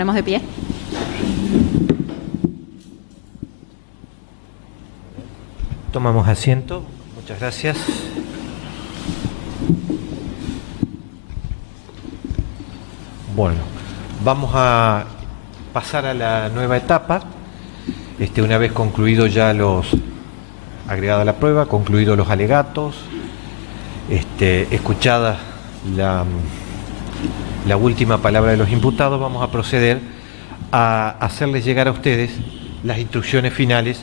ponemos de pie. Tomamos asiento. Muchas gracias. Bueno, vamos a pasar a la nueva etapa. Una vez concluido ya agregada la prueba, concluidos los alegatos, escuchada la última palabra de los imputados, vamos a proceder a hacerles llegar a ustedes las instrucciones finales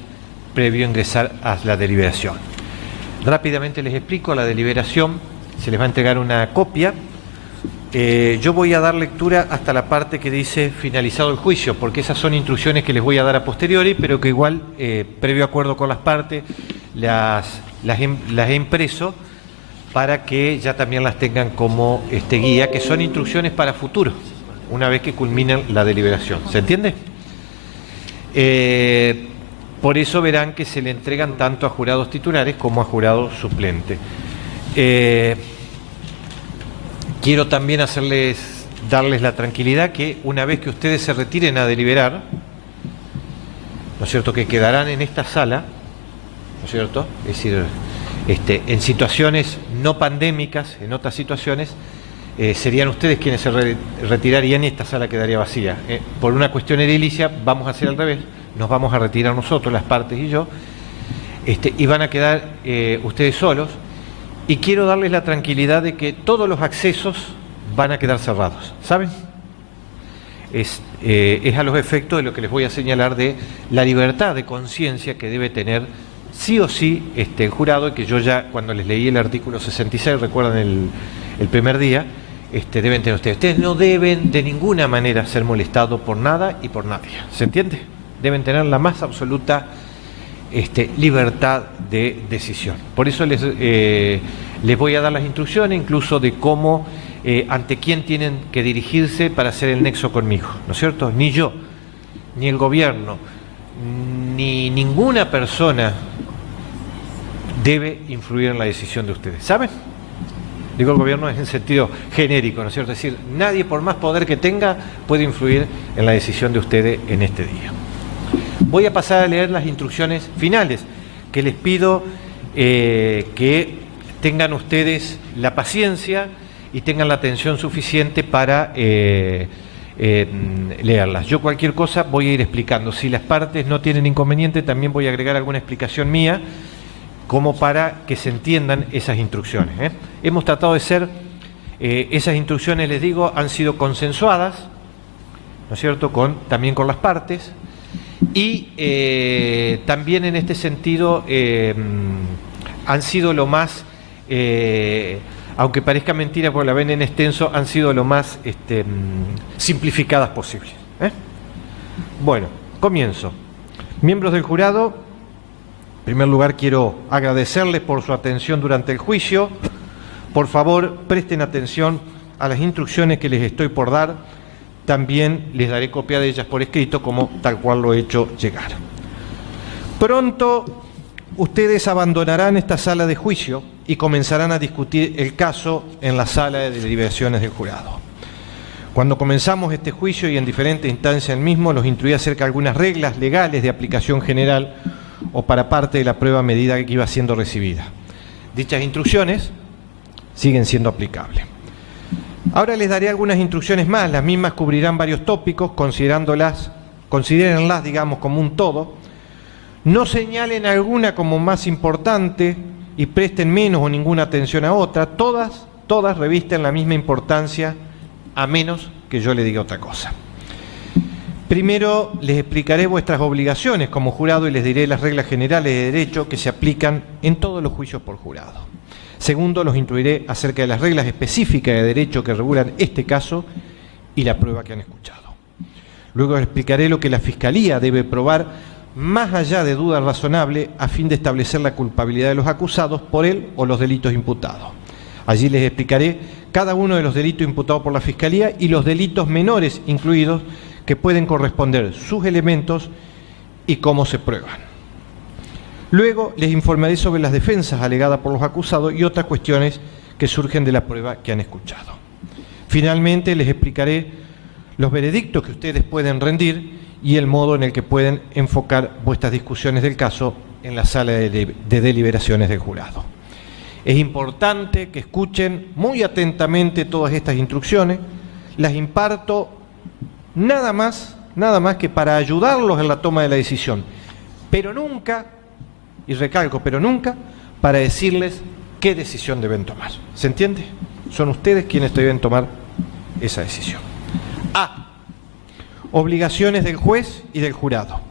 previo a ingresar a la deliberación. Rápidamente les explico, la deliberación se les va a entregar una copia. Yo voy a dar lectura hasta la parte que dice finalizado el juicio, porque esas son instrucciones que les voy a dar a posteriori, pero que igual, previo acuerdo con las partes, las he impreso para que ya también las tengan como guía, que son instrucciones para futuro, una vez que culminen la deliberación. ¿Se entiende? Por eso verán que se le entregan tanto a jurados titulares como a jurados suplentes. Quiero también darles la tranquilidad que una vez que ustedes se retiren a deliberar, ¿no es cierto?, que quedarán en esta sala, ¿no es cierto?, es decir, en situaciones no pandémicas, en otras situaciones, serían ustedes quienes se retirarían y esta sala quedaría vacía. Por una cuestión edilicia vamos a hacer al revés, nos vamos a retirar nosotros, las partes y yo, y van a quedar ustedes solos. Y quiero darles la tranquilidad de que todos los accesos van a quedar cerrados, ¿saben? Es a los efectos de lo que les voy a señalar de la libertad de conciencia que debe tener sí o sí el jurado, y que yo ya cuando les leí el artículo 66, recuerdan el primer día, deben tener ustedes. Ustedes no deben de ninguna manera ser molestados por nada y por nadie, ¿se entiende? Deben tener la más absoluta libertad de decisión. Por eso les voy a dar las instrucciones, incluso de cómo, ante quién tienen que dirigirse para hacer el nexo conmigo, ¿no es cierto? Ni yo, ni el gobierno, ni ninguna persona debe influir en la decisión de ustedes, ¿saben? Digo el gobierno en sentido genérico, ¿no es cierto? Es decir, nadie, por más poder que tenga, puede influir en la decisión de ustedes en este día. Voy a pasar a leer las instrucciones finales, que les pido que tengan ustedes la paciencia y tengan la atención suficiente para leerlas. Yo cualquier cosa voy a ir explicando. Si las partes no tienen inconveniente, también voy a agregar alguna explicación mía, como para que se entiendan esas instrucciones. Hemos tratado de ser, esas instrucciones, les digo, han sido consensuadas, ¿no es cierto?, también con las partes. Y también en este sentido han sido lo más, aunque parezca mentira porque la ven en extenso, han sido lo más simplificadas posible. Bueno, comienzo. Miembros del jurado, en primer lugar quiero agradecerles por su atención durante el juicio. Por favor, presten atención a las instrucciones que les estoy por dar. También les daré copia de ellas por escrito, como tal cual lo he hecho llegar. Pronto ustedes abandonarán esta sala de juicio y comenzarán a discutir el caso en la sala de deliberaciones del jurado. Cuando comenzamos este juicio y en diferentes instancias el mismo, los instruí acerca de algunas reglas legales de aplicación general o para parte de la prueba a medida que iba siendo recibida. Dichas instrucciones siguen siendo aplicables. Ahora les daré algunas instrucciones más, las mismas cubrirán varios tópicos, considérenlas, digamos, como un todo. No señalen alguna como más importante y presten menos o ninguna atención a otra. Todas revisten la misma importancia, a menos que yo le diga otra cosa. Primero les explicaré vuestras obligaciones como jurado y les diré las reglas generales de derecho que se aplican en todos los juicios por jurado. Segundo, los instruiré acerca de las reglas específicas de derecho que regulan este caso y la prueba que han escuchado. Luego les explicaré lo que la Fiscalía debe probar más allá de duda razonable a fin de establecer la culpabilidad de los acusados por él o los delitos imputados. Allí les explicaré cada uno de los delitos imputados por la Fiscalía y los delitos menores incluidos que pueden corresponder sus elementos y cómo se prueban. Luego les informaré sobre las defensas alegadas por los acusados y otras cuestiones que surgen de la prueba que han escuchado. Finalmente les explicaré los veredictos que ustedes pueden rendir y el modo en el que pueden enfocar vuestras discusiones del caso en la sala de deliberaciones del jurado. Es importante que escuchen muy atentamente todas estas instrucciones. Las imparto nada más que para ayudarlos en la toma de la decisión, pero nunca, y recalco, pero nunca, para decirles qué decisión deben tomar. ¿Se entiende? Son ustedes quienes deben tomar esa decisión. A. Obligaciones del juez y del jurado.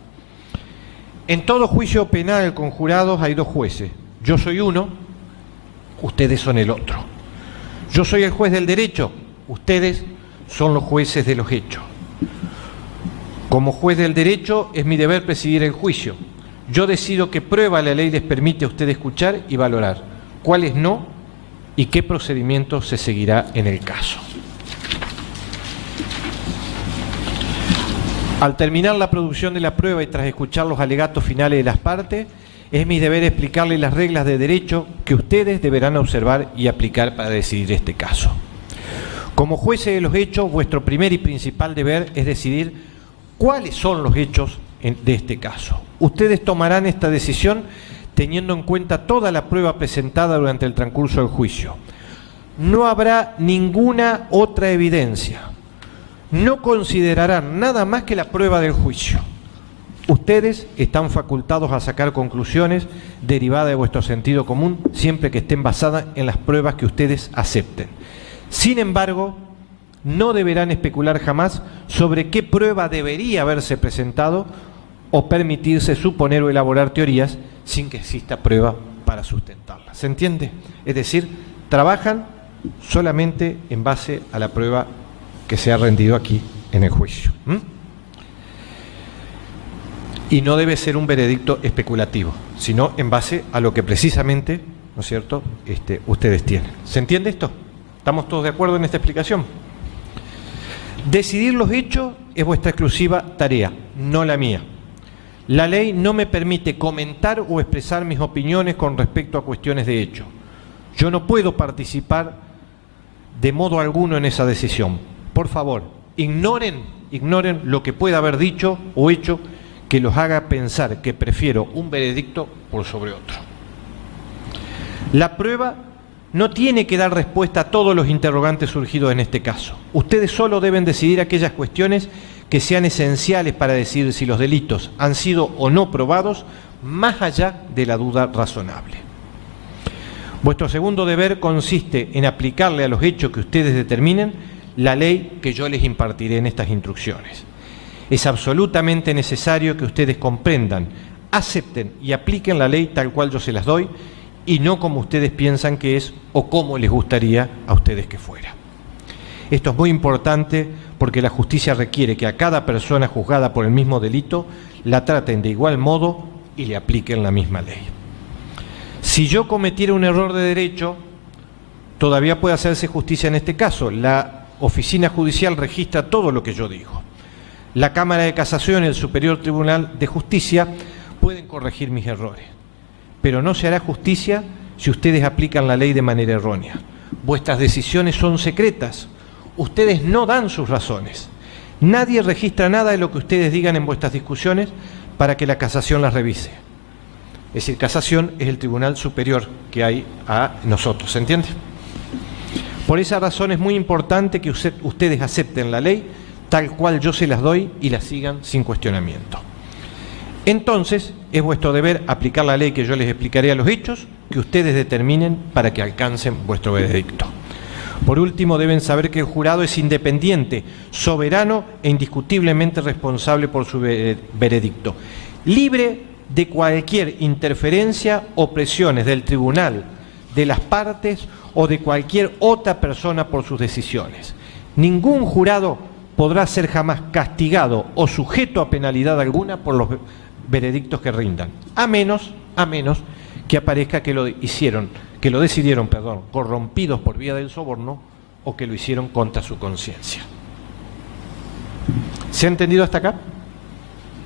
En todo juicio penal con jurados hay dos jueces. Yo soy uno, ustedes son el otro. Yo soy el juez del derecho, ustedes son los jueces de los hechos. Como juez del derecho es mi deber presidir el juicio. Yo decido qué prueba la ley les permite a ustedes escuchar y valorar, cuáles no y qué procedimiento se seguirá en el caso. Al terminar la producción de la prueba y tras escuchar los alegatos finales de las partes, es mi deber explicarles las reglas de derecho que ustedes deberán observar y aplicar para decidir este caso. Como jueces de los hechos, vuestro primer y principal deber es decidir cuáles son los hechos de este caso. Ustedes tomarán esta decisión teniendo en cuenta toda la prueba presentada durante el transcurso del juicio. No habrá ninguna otra evidencia. No considerarán nada más que la prueba del juicio. Ustedes están facultados a sacar conclusiones derivadas de vuestro sentido común siempre que estén basadas en las pruebas que ustedes acepten. Sin embargo, no deberán especular jamás sobre qué prueba debería haberse presentado o permitirse suponer o elaborar teorías sin que exista prueba para sustentarla. ¿Se entiende? Es decir, trabajan solamente en base a la prueba que se ha rendido aquí en el juicio. Y no debe ser un veredicto especulativo, sino en base a lo que precisamente, ¿no es cierto?, ustedes tienen. ¿Se entiende esto? ¿Estamos todos de acuerdo en esta explicación? Decidir los hechos es vuestra exclusiva tarea, no la mía. La ley no me permite comentar o expresar mis opiniones con respecto a cuestiones de hecho. Yo no puedo participar de modo alguno en esa decisión. Por favor, ignoren lo que pueda haber dicho o hecho que los haga pensar que prefiero un veredicto por sobre otro. La prueba no tiene que dar respuesta a todos los interrogantes surgidos en este caso. Ustedes solo deben decidir aquellas cuestiones que sean esenciales para decidir si los delitos han sido o no probados, más allá de la duda razonable. Vuestro segundo deber consiste en aplicarle a los hechos que ustedes determinen la ley que yo les impartiré en estas instrucciones. Es absolutamente necesario que ustedes comprendan, acepten y apliquen la ley tal cual yo se las doy y no como ustedes piensan que es o como les gustaría a ustedes que fuera. Esto es muy importante porque la justicia requiere que a cada persona juzgada por el mismo delito la traten de igual modo y le apliquen la misma ley. Si yo cometiera un error de derecho, todavía puede hacerse justicia en este caso. La oficina judicial registra todo lo que yo digo. La Cámara de Casación y el Superior Tribunal de Justicia pueden corregir mis errores, pero no se hará justicia si ustedes aplican la ley de manera errónea. Vuestras decisiones son secretas. Ustedes no dan sus razones. Nadie registra nada de lo que ustedes digan en vuestras discusiones para que la casación las revise. Es decir, casación es el tribunal superior que hay a nosotros, ¿se entiende? Por esa razón es muy importante que ustedes acepten la ley tal cual yo se las doy y la sigan sin cuestionamiento. Entonces, es vuestro deber aplicar la ley que yo les explicaré a los hechos que ustedes determinen para que alcancen vuestro veredicto. Por último, deben saber que el jurado es independiente, soberano e indiscutiblemente responsable por su veredicto, libre de cualquier interferencia o presiones del tribunal, de las partes o de cualquier otra persona por sus decisiones. Ningún jurado podrá ser jamás castigado o sujeto a penalidad alguna por los veredictos que rindan, a menos que aparezca que lo decidieron, corrompidos por vía del soborno o que lo hicieron contra su conciencia. ¿Se ha entendido hasta acá?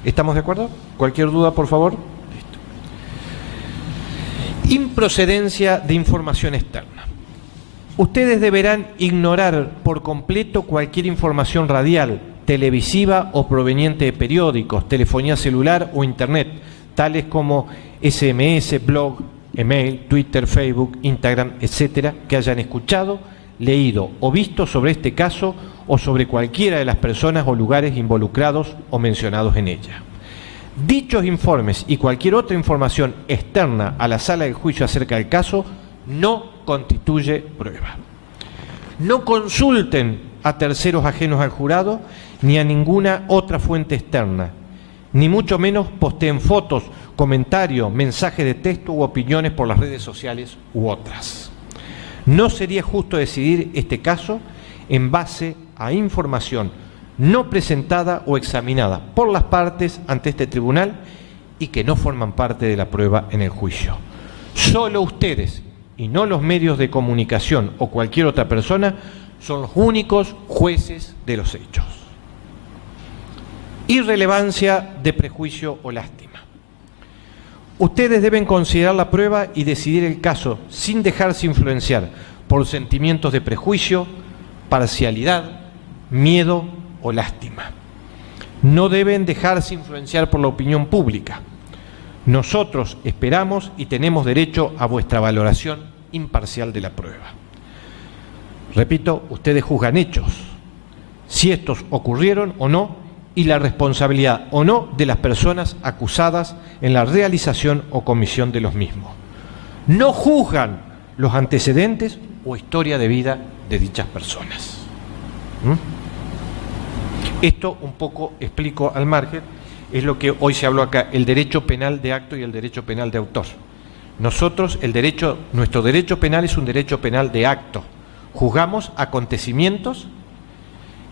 ¿Estamos de acuerdo? ¿Cualquier duda, por favor? Listo. Improcedencia de información externa. Ustedes deberán ignorar por completo cualquier información radial, televisiva o proveniente de periódicos, telefonía celular o internet, tales como SMS, blog, email, Twitter, Facebook, Instagram, etcétera, que hayan escuchado, leído o visto sobre este caso o sobre cualquiera de las personas o lugares involucrados o mencionados en ella. Dichos informes y cualquier otra información externa a la sala del juicio acerca del caso no constituye prueba. No consulten a terceros ajenos al jurado ni a ninguna otra fuente externa, ni mucho menos posteen fotos, comentarios, mensajes de texto u opiniones por las redes sociales u otras. No sería justo decidir este caso en base a información no presentada o examinada por las partes ante este tribunal y que no forman parte de la prueba en el juicio. Solo ustedes, y no los medios de comunicación o cualquier otra persona, son los únicos jueces de los hechos. Irrelevancia de prejuicio o lástima. Ustedes deben considerar la prueba y decidir el caso sin dejarse influenciar por sentimientos de prejuicio, parcialidad, miedo o lástima. No deben dejarse influenciar por la opinión pública. Nosotros esperamos y tenemos derecho a vuestra valoración imparcial de la prueba. Repito, ustedes juzgan hechos, si estos ocurrieron o no, y la responsabilidad o no de las personas acusadas en la realización o comisión de los mismos. No juzgan los antecedentes o historia de vida de dichas personas. Esto un poco explico al margen, es lo que hoy se habló acá, el derecho penal de acto y el derecho penal de autor. Nosotros, nuestro derecho penal es un derecho penal de acto. Juzgamos acontecimientos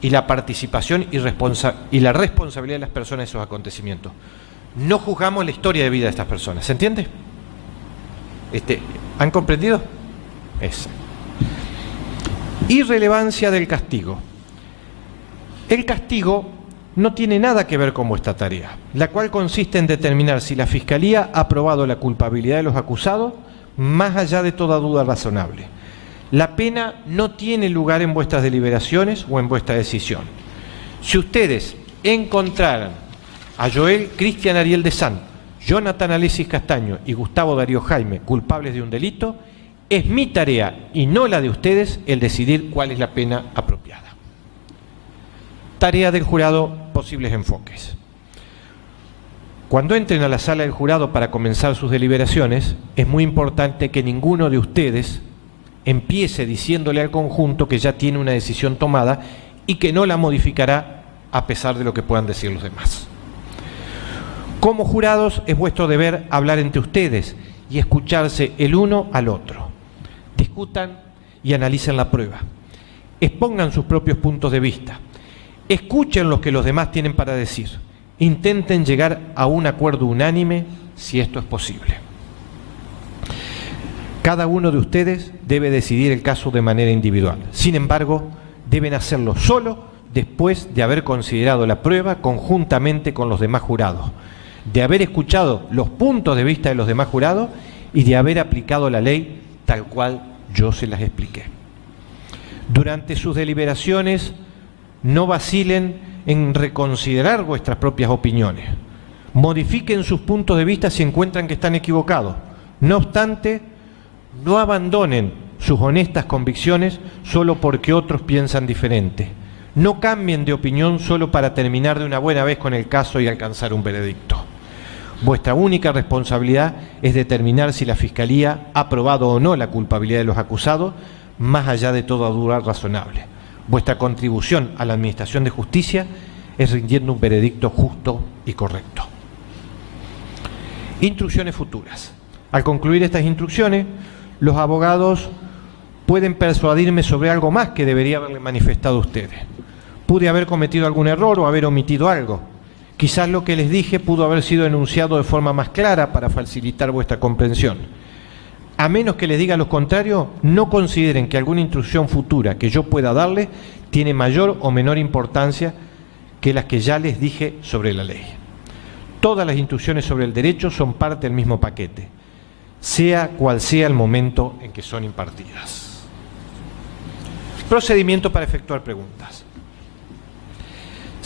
y la participación y la responsabilidad de las personas en esos acontecimientos. No juzgamos la historia de vida de estas personas. ¿Se entiende? ¿Han comprendido? Eso. Irrelevancia del castigo. El castigo no tiene nada que ver con vuestra tarea, la cual consiste en determinar si la Fiscalía ha probado la culpabilidad de los acusados más allá de toda duda razonable. La pena no tiene lugar en vuestras deliberaciones o en vuestra decisión. Si ustedes encontraran a Joel Cristian Ariel de Sanz, Jonathan Alexis Castaño y Gustavo Darío Jaime culpables de un delito, es mi tarea y no la de ustedes el decidir cuál es la pena apropiada. Tarea del jurado, posibles enfoques. Cuando entren a la sala del jurado para comenzar sus deliberaciones, es muy importante que ninguno de ustedes empiece diciéndole al conjunto que ya tiene una decisión tomada y que no la modificará a pesar de lo que puedan decir los demás. Como jurados es vuestro deber hablar entre ustedes y escucharse el uno al otro. Discutan y analicen la prueba. Expongan sus propios puntos de vista. Escuchen lo que los demás tienen para decir. Intenten llegar a un acuerdo unánime si esto es posible. Cada uno de ustedes debe decidir el caso de manera individual. Sin embargo, deben hacerlo solo después de haber considerado la prueba conjuntamente con los demás jurados, de haber escuchado los puntos de vista de los demás jurados y de haber aplicado la ley tal cual yo se las expliqué. Durante sus deliberaciones, no vacilen en reconsiderar vuestras propias opiniones. Modifiquen sus puntos de vista si encuentran que están equivocados. No obstante, no abandonen sus honestas convicciones solo porque otros piensan diferente. No cambien de opinión solo para terminar de una buena vez con el caso y alcanzar un veredicto. Vuestra única responsabilidad es determinar si la Fiscalía ha probado o no la culpabilidad de los acusados, más allá de toda duda razonable. Vuestra contribución a la Administración de Justicia es rindiendo un veredicto justo y correcto. Instrucciones futuras. Al concluir estas instrucciones, los abogados pueden persuadirme sobre algo más que debería haberle manifestado a ustedes. Pude haber cometido algún error o haber omitido algo. Quizás lo que les dije pudo haber sido enunciado de forma más clara para facilitar vuestra comprensión. A menos que les diga lo contrario, no consideren que alguna instrucción futura que yo pueda darles tiene mayor o menor importancia que las que ya les dije sobre la ley. Todas las instrucciones sobre el derecho son parte del mismo paquete, sea cual sea el momento en que son impartidas. Procedimiento para efectuar preguntas.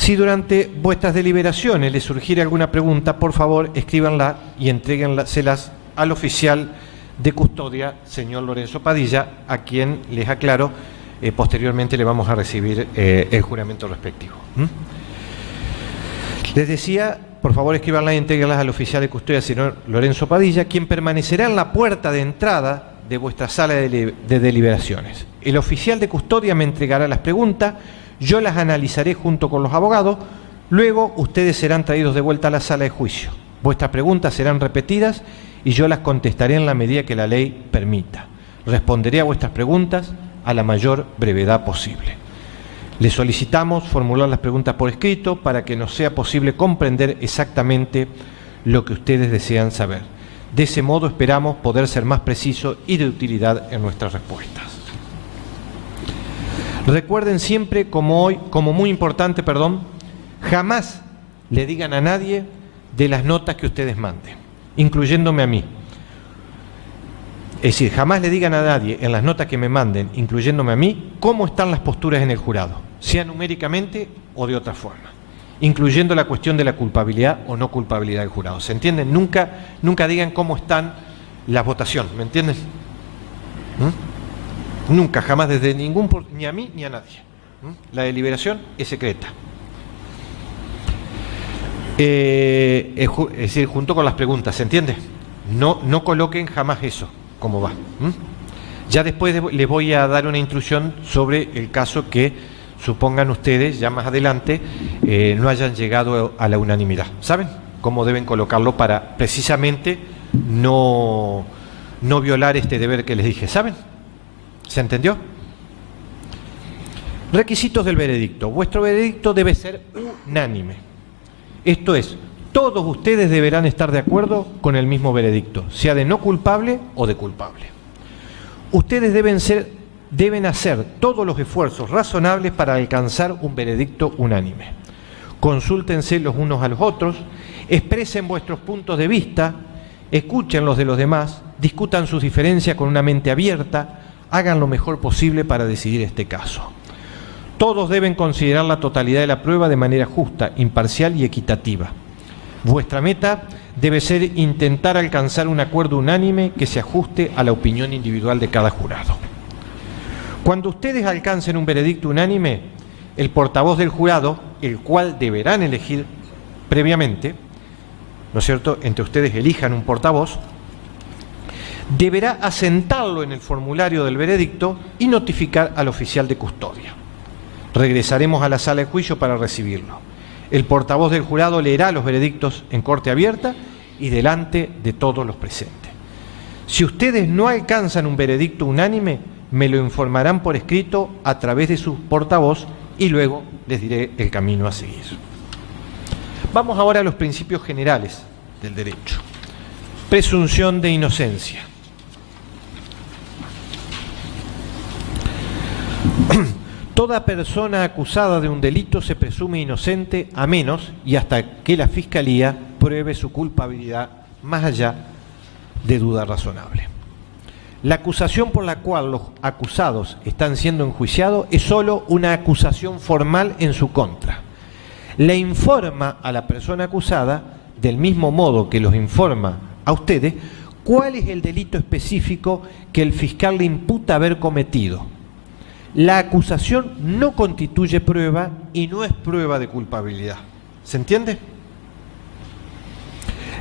Si durante vuestras deliberaciones les surgiere alguna pregunta, por favor escríbanla y entréguenselas al oficial de custodia, señor Lorenzo Padilla, a quien, les aclaro, posteriormente le vamos a recibir el juramento respectivo. Les decía, por favor escríbanlas y entréguenlas al oficial de custodia, señor Lorenzo Padilla, quien permanecerá en la puerta de entrada de vuestra sala de deliberaciones. El oficial de custodia me entregará las preguntas, yo las analizaré junto con los abogados, luego ustedes serán traídos de vuelta a la sala de juicio. Vuestras preguntas serán repetidas y yo las contestaré en la medida que la ley permita. Responderé a vuestras preguntas a la mayor brevedad posible. Les solicitamos formular las preguntas por escrito para que nos sea posible comprender exactamente lo que ustedes desean saber. De ese modo esperamos poder ser más precisos y de utilidad en nuestras respuestas. Recuerden siempre, como muy importante, jamás le digan a nadie de las notas que ustedes manden, incluyéndome a mí. Es decir, jamás le digan a nadie en las notas que me manden, incluyéndome a mí, cómo están las posturas en el jurado, sea numéricamente o de otra forma, incluyendo la cuestión de la culpabilidad o no culpabilidad del jurado. ¿Se entienden? Nunca digan cómo están las votaciones, ¿me entienden? Nunca, jamás, desde ni a mí ni a nadie. La deliberación es secreta. Es decir, junto con las preguntas, ¿se entiende? No coloquen jamás eso, como va. Ya después les voy a dar una instrucción sobre el caso que supongan ustedes, ya más adelante, no hayan llegado a la unanimidad. ¿Saben cómo deben colocarlo para precisamente no violar este deber que les dije? ¿Saben? ¿Se entendió? Requisitos del veredicto. Vuestro veredicto debe ser unánime. Esto es, todos ustedes deberán estar de acuerdo con el mismo veredicto, sea de no culpable o de culpable. Ustedes deben hacer todos los esfuerzos razonables para alcanzar un veredicto unánime. Consúltense los unos a los otros, expresen vuestros puntos de vista, escuchen los de los demás, discutan sus diferencias con una mente abierta, hagan lo mejor posible para decidir este caso. Todos deben considerar la totalidad de la prueba de manera justa, imparcial y equitativa. Vuestra meta debe ser intentar alcanzar un acuerdo unánime que se ajuste a la opinión individual de cada jurado. Cuando ustedes alcancen un veredicto unánime, el portavoz del jurado, el cual deberán elegir previamente, ¿no es cierto?, entre ustedes elijan un portavoz, deberá asentarlo en el formulario del veredicto y notificar al oficial de custodia. Regresaremos a la sala de juicio para recibirlo. El portavoz del jurado leerá los veredictos en corte abierta y delante de todos los presentes. Si ustedes no alcanzan un veredicto unánime, me lo informarán por escrito a través de su portavoz y luego les diré el camino a seguir. Vamos ahora a los principios generales del derecho. Presunción de inocencia. Toda persona acusada de un delito se presume inocente a menos y hasta que la Fiscalía pruebe su culpabilidad más allá de duda razonable. La acusación por la cual los acusados están siendo enjuiciados es solo una acusación formal en su contra. Le informa a la persona acusada, del mismo modo que los informa a ustedes, cuál es el delito específico que el fiscal le imputa haber cometido. La acusación no constituye prueba y no es prueba de culpabilidad. ¿Se entiende?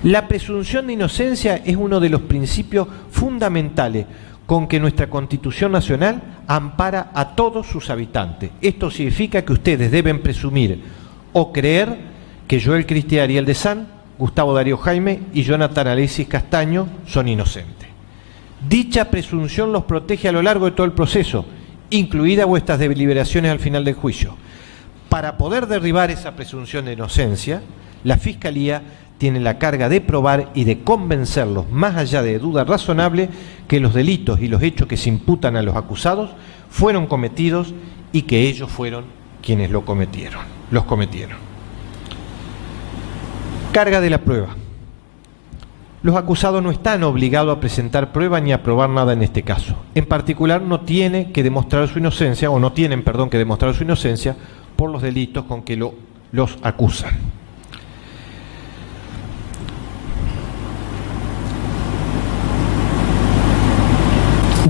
La presunción de inocencia es uno de los principios fundamentales con que nuestra Constitución Nacional ampara a todos sus habitantes. Esto significa que ustedes deben presumir o creer que Joel Cristian Ariel de San, Gustavo Darío Jaime y Jonathan Alexis Castaño son inocentes. Dicha presunción los protege a lo largo de todo el proceso, incluidas vuestras deliberaciones al final del juicio. Para poder derribar esa presunción de inocencia, la Fiscalía tiene la carga de probar y de convencerlos, más allá de duda razonable, que los delitos y los hechos que se imputan a los acusados fueron cometidos y que ellos fueron quienes los cometieron. Carga de la prueba. Los acusados no están obligados a presentar prueba ni a probar nada en este caso. En particular, no tienen que demostrar su inocencia, por los delitos con que lo los acusan.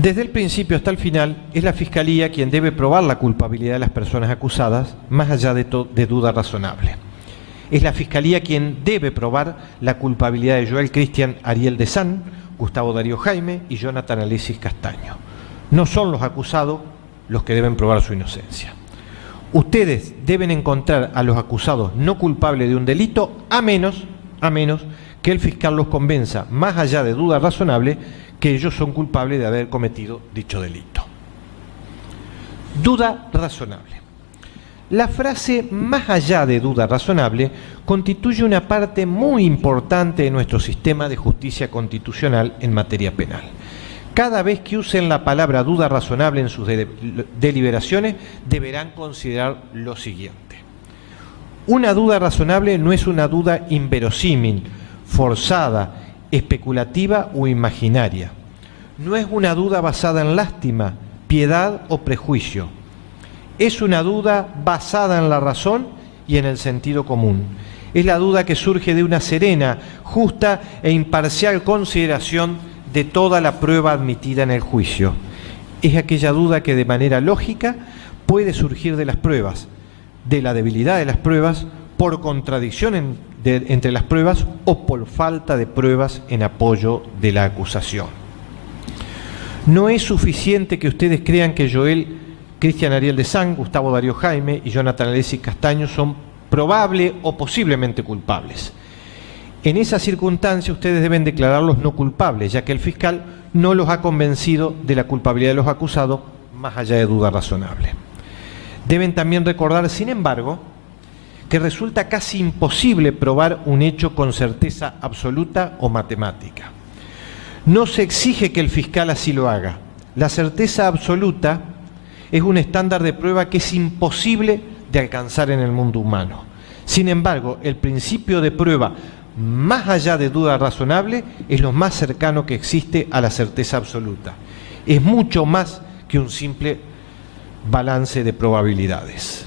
Desde el principio hasta el final, es la Fiscalía quien debe probar la culpabilidad de las personas acusadas, más allá de duda razonable. Es la Fiscalía quien debe probar la culpabilidad de Joel Cristian Ariel de San, Gustavo Darío Jaime y Jonathan Alexis Castaño. No son los acusados los que deben probar su inocencia. Ustedes deben encontrar a los acusados no culpables de un delito, a menos que el fiscal los convenza, más allá de duda razonable, que ellos son culpables de haber cometido dicho delito. Duda razonable. La frase "más allá de duda razonable" constituye una parte muy importante de nuestro sistema de justicia constitucional en materia penal. Cada vez que usen la palabra duda razonable en sus deliberaciones, deberán considerar lo siguiente. Una duda razonable no es una duda inverosímil, forzada, especulativa o imaginaria. No es una duda basada en lástima, piedad o prejuicio. Es una duda basada en la razón y en el sentido común. Es la duda que surge de una serena, justa e imparcial consideración de toda la prueba admitida en el juicio. Es aquella duda que de manera lógica puede surgir de las pruebas, de la debilidad de las pruebas, por contradicción entre las pruebas o por falta de pruebas en apoyo de la acusación. No es suficiente que ustedes crean que Joel Cristian Ariel de San, Gustavo Darío Jaime y Jonathan Alexis Castaño son probable o posiblemente culpables. En esa circunstancia ustedes deben declararlos no culpables, ya que el fiscal no los ha convencido de la culpabilidad de los acusados, más allá de duda razonable. Deben también recordar, sin embargo, que resulta casi imposible probar un hecho con certeza absoluta o matemática. No se exige que el fiscal así lo haga. La certeza absoluta es un estándar de prueba que es imposible de alcanzar en el mundo humano. Sin embargo, el principio de prueba más allá de duda razonable es lo más cercano que existe a la certeza absoluta. Es mucho más que un simple balance de probabilidades.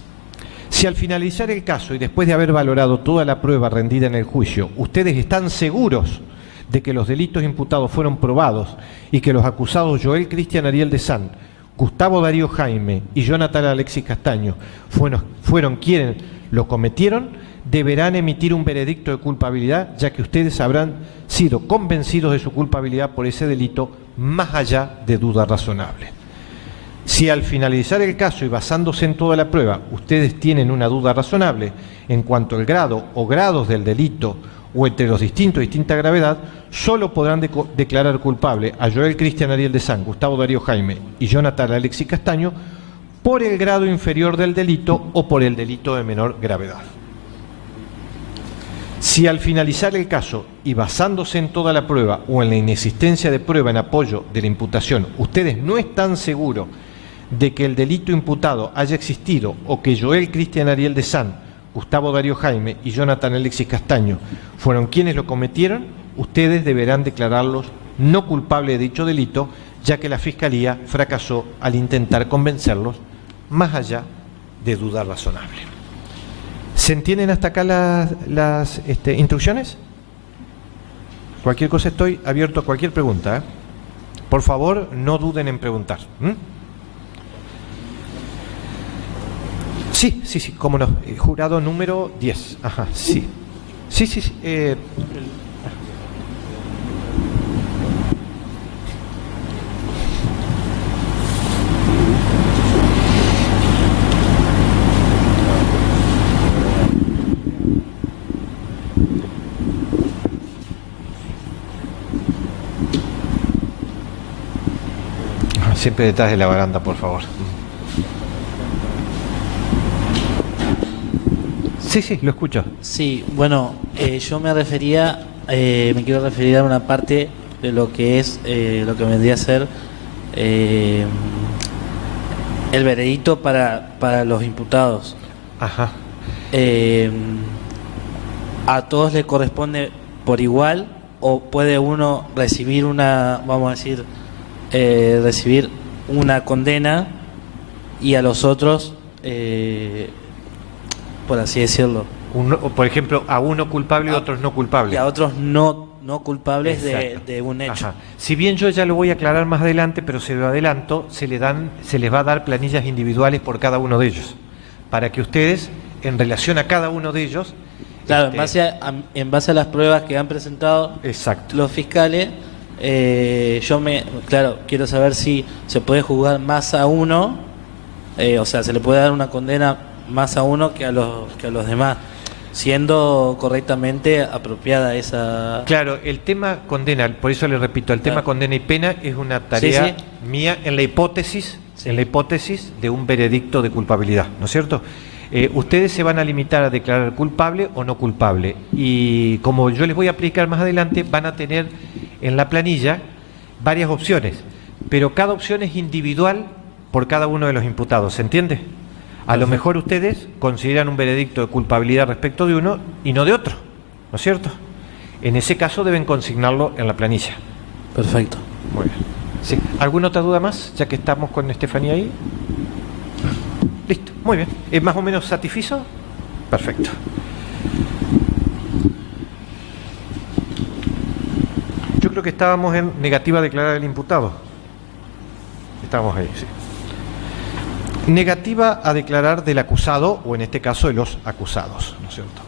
Si al finalizar el caso y después de haber valorado toda la prueba rendida en el juicio, ustedes están seguros de que los delitos imputados fueron probados y que los acusados Joel Cristian Ariel de San, Gustavo Darío Jaime y Jonathan Alexis Castaño fueron quienes lo cometieron, deberán emitir un veredicto de culpabilidad, ya que ustedes habrán sido convencidos de su culpabilidad por ese delito más allá de duda razonable. Si al finalizar el caso y basándose en toda la prueba, ustedes tienen una duda razonable en cuanto al grado o grados del delito o entre los distinta gravedad, solo podrán declarar culpable a Joel Cristian Ariel de San, Gustavo Darío Jaime y Jonathan Alexis Castaño por el grado inferior del delito o por el delito de menor gravedad. Si al finalizar el caso y basándose en toda la prueba o en la inexistencia de prueba en apoyo de la imputación, ustedes no están seguros de que el delito imputado haya existido o que Joel Cristian Ariel de San, Gustavo Darío Jaime y Jonathan Alexis Castaño fueron quienes lo cometieron, ustedes deberán declararlos no culpables de dicho delito, ya que la Fiscalía fracasó al intentar convencerlos más allá de duda razonable. ¿Se entienden hasta acá las instrucciones? Cualquier cosa, estoy abierto a cualquier pregunta, ¿eh? Por favor, no duden en preguntar. Sí, cómo no. Jurado número 10. Ajá, sí. Sí. Siempre detrás de la baranda, por favor. Sí, lo escucho. Sí, bueno, yo me quiero referir a una parte de lo que es, lo que vendría a ser el veredicto para los imputados. Ajá. ¿A todos les corresponde por igual o puede uno recibir vamos a decir, recibir una condena y a los otros por así decirlo. Por ejemplo, a uno culpable y a otros no culpables. Y a otros no culpables de un hecho. Ajá. Si bien yo ya lo voy a aclarar más adelante, pero se lo adelanto, se les va a dar planillas individuales por cada uno de ellos, para que ustedes, en relación a cada uno de ellos... Claro, en base a las pruebas que han presentado los fiscales, quiero saber si se puede juzgar más a uno, o sea, se le puede dar una condena más a uno que a los demás, siendo correctamente apropiada esa... Claro, el tema condena, por eso le repito, el tema condena y pena es una tarea mía en la hipótesis de un veredicto de culpabilidad, ¿no es cierto? Ustedes se van a limitar a declarar culpable o no culpable, y como yo les voy a aplicar más adelante, van a tener en la planilla varias opciones, pero cada opción es individual por cada uno de los imputados, ¿se entiende? A lo mejor ustedes consideran un veredicto de culpabilidad respecto de uno y no de otro, ¿no es cierto? En ese caso deben consignarlo en la planilla. Perfecto. Muy bien. ¿Sí? ¿Alguna otra duda más, ya que estamos con Estefanía ahí? Listo, muy bien. ¿Es más o menos satisfizo? Perfecto. Yo creo que estábamos en negativa a declarar al imputado. Estábamos ahí, sí. Negativa a declarar del acusado, o en este caso de los acusados, ¿no es cierto?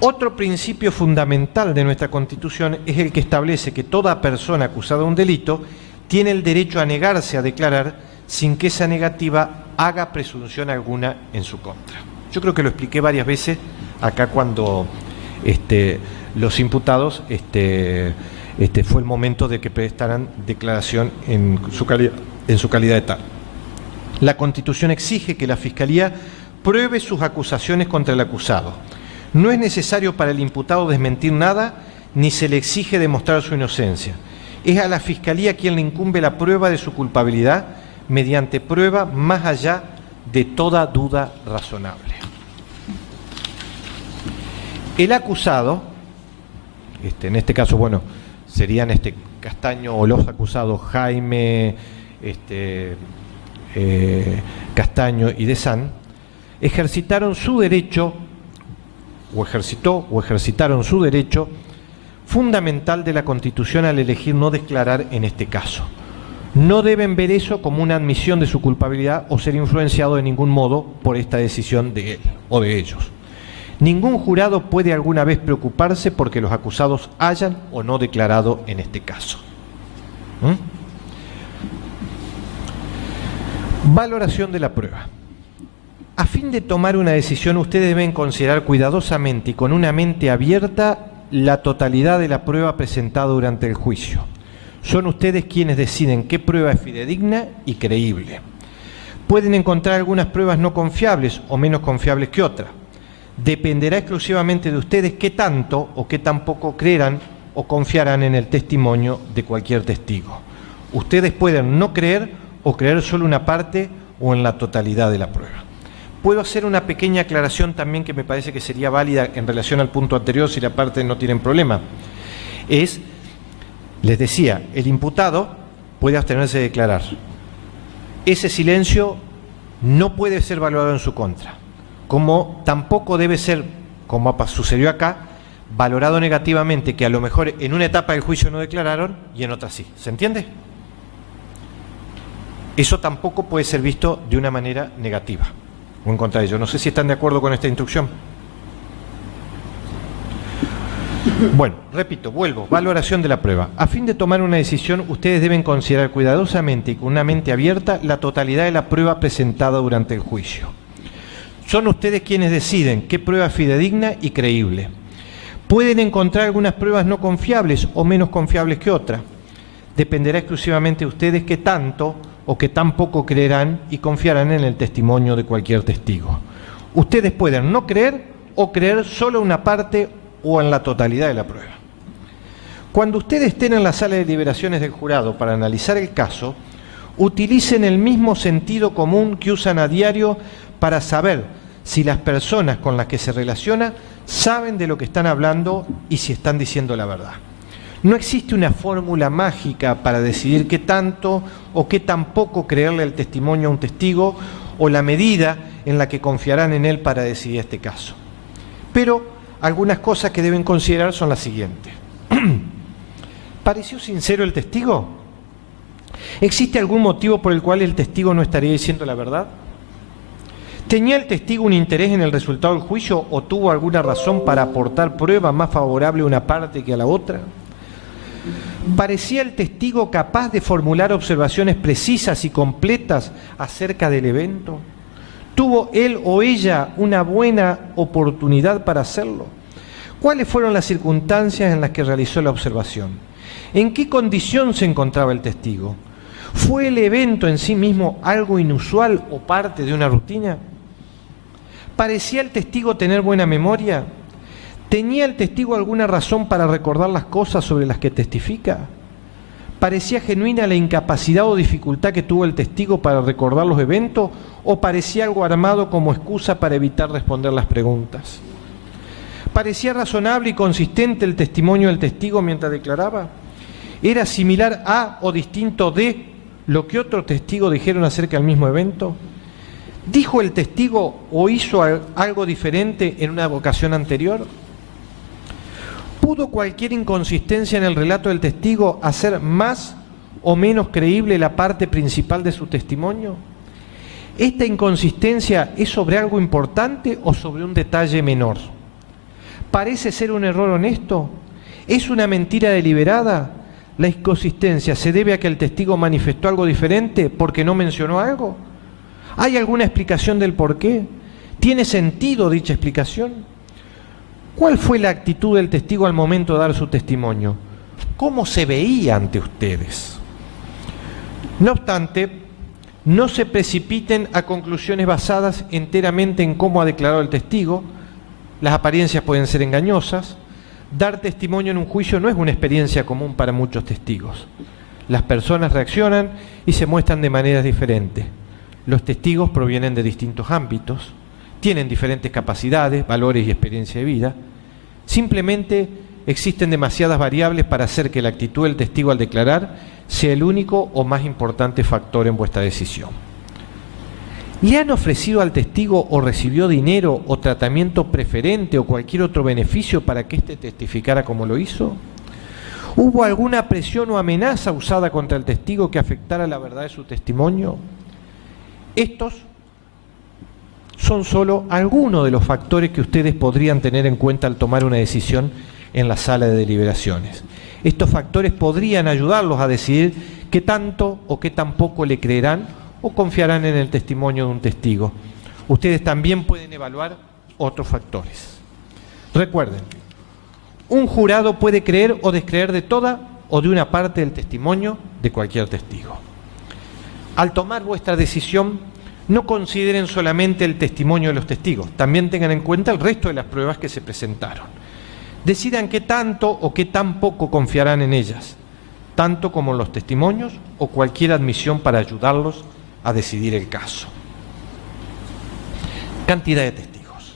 Otro principio fundamental de nuestra Constitución es el que establece que toda persona acusada de un delito tiene el derecho a negarse a declarar sin que esa negativa haga presunción alguna en su contra. Yo creo que lo expliqué varias veces acá cuando los imputados fue el momento de que prestaran declaración en su calidad de tal. La Constitución exige que la Fiscalía pruebe sus acusaciones contra el acusado. No es necesario para el imputado desmentir nada, ni se le exige demostrar su inocencia. Es a la Fiscalía quien le incumbe la prueba de su culpabilidad mediante prueba más allá de toda duda razonable. El acusado, en este caso, bueno, serían Castaño o los acusados Jaime, Castaño y Dezán, ejercitaron su derecho, ejercitaron su derecho fundamental de la Constitución al elegir no declarar en este caso. No deben ver eso como una admisión de su culpabilidad o ser influenciado de ningún modo por esta decisión de él o de ellos. Ningún jurado puede alguna vez preocuparse porque los acusados hayan o no declarado en este caso. Valoración de la prueba. A fin de tomar una decisión, ustedes deben considerar cuidadosamente y con una mente abierta la totalidad de la prueba presentada durante el juicio. Son ustedes quienes deciden qué prueba es fidedigna y creíble. Pueden encontrar algunas pruebas no confiables o menos confiables que otras. Dependerá exclusivamente de ustedes qué tanto o qué tan poco creerán o confiarán en el testimonio de cualquier testigo. Ustedes pueden no creer o creer solo una parte o en la totalidad de la prueba. Puedo hacer una pequeña aclaración también que me parece que sería válida en relación al punto anterior si la parte no tienen problema. Les decía, el imputado puede abstenerse de declarar. Ese silencio no puede ser valorado en su contra, como tampoco debe ser, como sucedió acá, valorado negativamente, que a lo mejor en una etapa del juicio no declararon y en otra sí. ¿Se entiende? Eso tampoco puede ser visto de una manera negativa o en contra de ello. No sé si están de acuerdo con esta instrucción. Bueno, repito, vuelvo. Valoración de la prueba. A fin de tomar una decisión, ustedes deben considerar cuidadosamente y con una mente abierta la totalidad de la prueba presentada durante el juicio. Son ustedes quienes deciden qué prueba es fidedigna y creíble. Pueden encontrar algunas pruebas no confiables o menos confiables que otras. Dependerá exclusivamente de ustedes qué tanto o qué tan poco creerán y confiarán en el testimonio de cualquier testigo. Ustedes pueden no creer o creer solo una parte o en la totalidad de la prueba. Cuando ustedes estén en la sala de deliberaciones del jurado para analizar el caso, utilicen el mismo sentido común que usan a diario para saber si las personas con las que se relaciona saben de lo que están hablando y si están diciendo la verdad. No existe una fórmula mágica para decidir qué tanto o qué tan poco creerle el testimonio a un testigo o la medida en la que confiarán en él para decidir este caso. Pero algunas cosas que deben considerar son las siguientes. ¿Pareció sincero el testigo? ¿Existe algún motivo por el cual el testigo no estaría diciendo la verdad? ¿Tenía el testigo un interés en el resultado del juicio o tuvo alguna razón para aportar prueba más favorable a una parte que a la otra? ¿Parecía el testigo capaz de formular observaciones precisas y completas acerca del evento? ¿Tuvo él o ella una buena oportunidad para hacerlo? ¿Cuáles fueron las circunstancias en las que realizó la observación? ¿En qué condición se encontraba el testigo? ¿Fue el evento en sí mismo algo inusual o parte de una rutina? ¿Parecía el testigo tener buena memoria? ¿Tenía el testigo alguna razón para recordar las cosas sobre las que testifica? ¿Parecía genuina la incapacidad o dificultad que tuvo el testigo para recordar los eventos o parecía algo armado como excusa para evitar responder las preguntas? ¿Parecía razonable y consistente el testimonio del testigo mientras declaraba? ¿Era similar a o distinto de lo que otros testigos dijeron acerca del mismo evento? ¿Dijo el testigo o hizo algo diferente en una ocasión anterior? ¿Pudo cualquier inconsistencia en el relato del testigo hacer más o menos creíble la parte principal de su testimonio? ¿Esta inconsistencia es sobre algo importante o sobre un detalle menor? ¿Parece ser un error honesto? ¿Es una mentira deliberada? ¿La inconsistencia se debe a que el testigo manifestó algo diferente porque no mencionó algo? ¿Hay alguna explicación del por qué? ¿Tiene sentido dicha explicación? ¿Cuál fue la actitud del testigo al momento de dar su testimonio? ¿Cómo se veía ante ustedes? No obstante, no se precipiten a conclusiones basadas enteramente en cómo ha declarado el testigo. Las apariencias pueden ser engañosas. Dar testimonio en un juicio no es una experiencia común para muchos testigos. Las personas reaccionan y se muestran de maneras diferentes. Los testigos provienen de distintos ámbitos, tienen diferentes capacidades, valores y experiencia de vida. Simplemente existen demasiadas variables para hacer que la actitud del testigo al declarar sea el único o más importante factor en vuestra decisión. ¿Le han ofrecido al testigo o recibió dinero o tratamiento preferente o cualquier otro beneficio para que éste testificara como lo hizo? ¿Hubo alguna presión o amenaza usada contra el testigo que afectara la verdad de su testimonio? Estos son solo algunos de los factores que ustedes podrían tener en cuenta al tomar una decisión en la sala de deliberaciones. Estos factores podrían ayudarlos a decidir qué tanto o qué tan poco le creerán o confiarán en el testimonio de un testigo. Ustedes también pueden evaluar otros factores. Recuerden, un jurado puede creer o descreer de toda o de una parte del testimonio de cualquier testigo. Al tomar vuestra decisión, no consideren solamente el testimonio de los testigos, también tengan en cuenta el resto de las pruebas que se presentaron. Decidan qué tanto o qué tan poco confiarán en ellas, tanto como en los testimonios o cualquier admisión para ayudarlos a decidir el caso. Cantidad de testigos.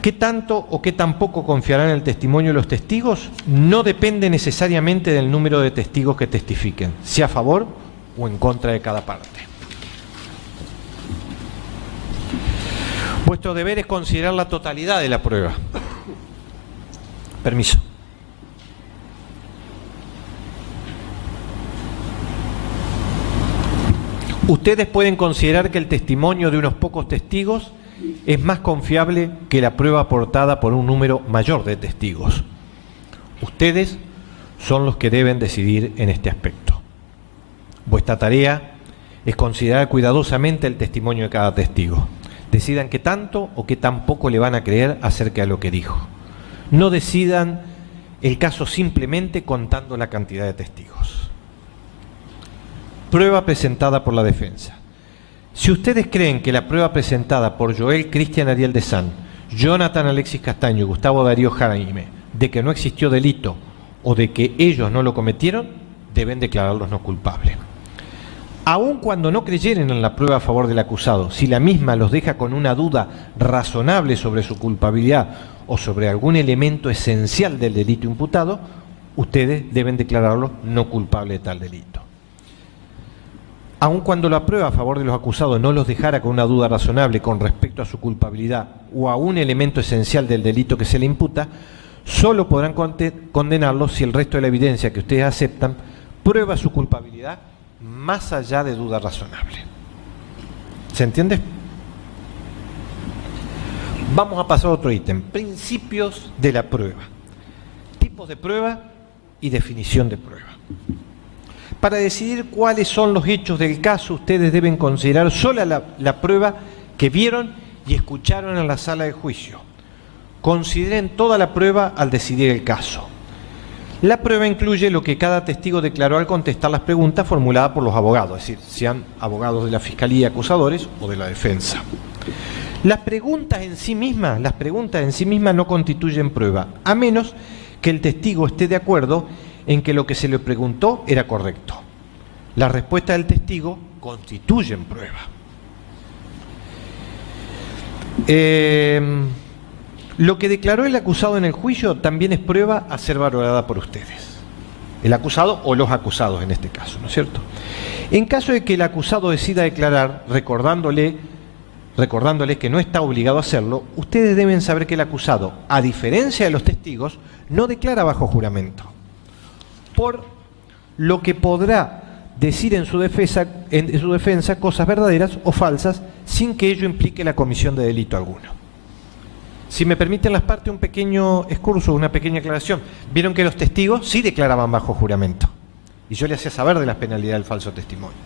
¿Qué tanto o qué tan poco confiarán en el testimonio de los testigos? No depende necesariamente del número de testigos que testifiquen, sea a favor o en contra de cada parte. Vuestro deber es considerar la totalidad de la prueba. Permiso. Ustedes pueden considerar que el testimonio de unos pocos testigos es más confiable que la prueba aportada por un número mayor de testigos. Ustedes son los que deben decidir en este aspecto. Vuestra tarea es considerar cuidadosamente el testimonio de cada testigo. Decidan qué tanto o qué tan poco le van a creer acerca de lo que dijo. No decidan el caso simplemente contando la cantidad de testigos. Prueba presentada por la defensa. Si ustedes creen que la prueba presentada por Joel Cristian Ariel de San, Jonathan Alexis Castaño y Gustavo Darío Jaime de que no existió delito o de que ellos no lo cometieron, deben declararlos no culpables. Aun cuando no creyeren en la prueba a favor del acusado, si la misma los deja con una duda razonable sobre su culpabilidad o sobre algún elemento esencial del delito imputado, ustedes deben declararlo no culpable de tal delito. aun cuando la prueba a favor de los acusados no los dejara con una duda razonable con respecto a su culpabilidad o a un elemento esencial del delito que se le imputa, solo podrán condenarlos si el resto de la evidencia que ustedes aceptan prueba su culpabilidad más allá de duda razonable. ¿Se entiende? Vamos a pasar a otro ítem. Principios de la prueba. Tipos de prueba y definición de prueba. Para decidir cuáles son los hechos del caso, ustedes deben considerar sola la prueba que vieron y escucharon en la sala de juicio. Consideren toda la prueba al decidir el caso. La prueba incluye lo que cada testigo declaró al contestar las preguntas formuladas por los abogados, es decir, sean abogados de la Fiscalía, acusadores o de la defensa. Las preguntas en sí mismas no constituyen prueba, a menos que el testigo esté de acuerdo en que lo que se le preguntó era correcto. Las respuestas del testigo constituyen prueba. Lo que declaró el acusado en el juicio también es prueba a ser valorada por ustedes. El acusado o los acusados en este caso, ¿no es cierto? En caso de que el acusado decida declarar, recordándole que no está obligado a hacerlo, ustedes deben saber que el acusado, a diferencia de los testigos, no declara bajo juramento, por lo que podrá decir en su defensa cosas verdaderas o falsas sin que ello implique la comisión de delito alguno. Si me permiten las partes, un pequeño excurso, una pequeña aclaración. Vieron que los testigos sí declaraban bajo juramento, y yo le hacía saber de las penalidades del falso testimonio.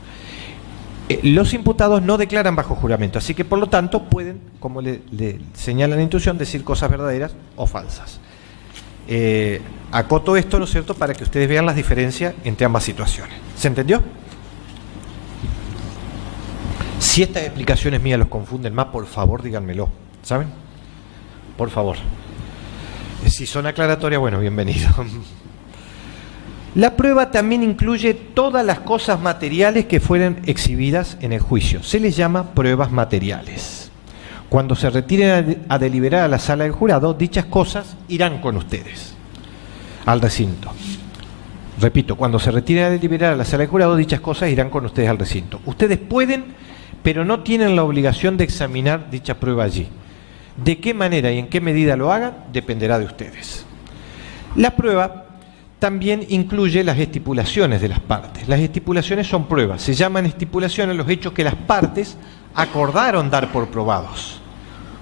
Los imputados no declaran bajo juramento, así que por lo tanto pueden, como le señala la instrucción, decir cosas verdaderas o falsas. Acoto esto, ¿no es cierto?, para que ustedes vean las diferencias entre ambas situaciones. ¿Se entendió? Si estas explicaciones mías los confunden más, por favor díganmelo, ¿saben? Por favor. Si son aclaratorias, bueno, bienvenido. La prueba también incluye todas las cosas materiales que fueran exhibidas en el juicio. Se les llama pruebas materiales. Cuando se retiren a deliberar a la sala del jurado, dichas cosas irán con ustedes al recinto. Repito, cuando se retiren a deliberar a la sala del jurado, dichas cosas irán con ustedes al recinto. Ustedes pueden, pero no tienen la obligación de examinar dicha prueba allí. De qué manera y en qué medida lo hagan, dependerá de ustedes. La prueba también incluye las estipulaciones de las partes. Las estipulaciones son pruebas. Se llaman estipulaciones los hechos que las partes acordaron dar por probados.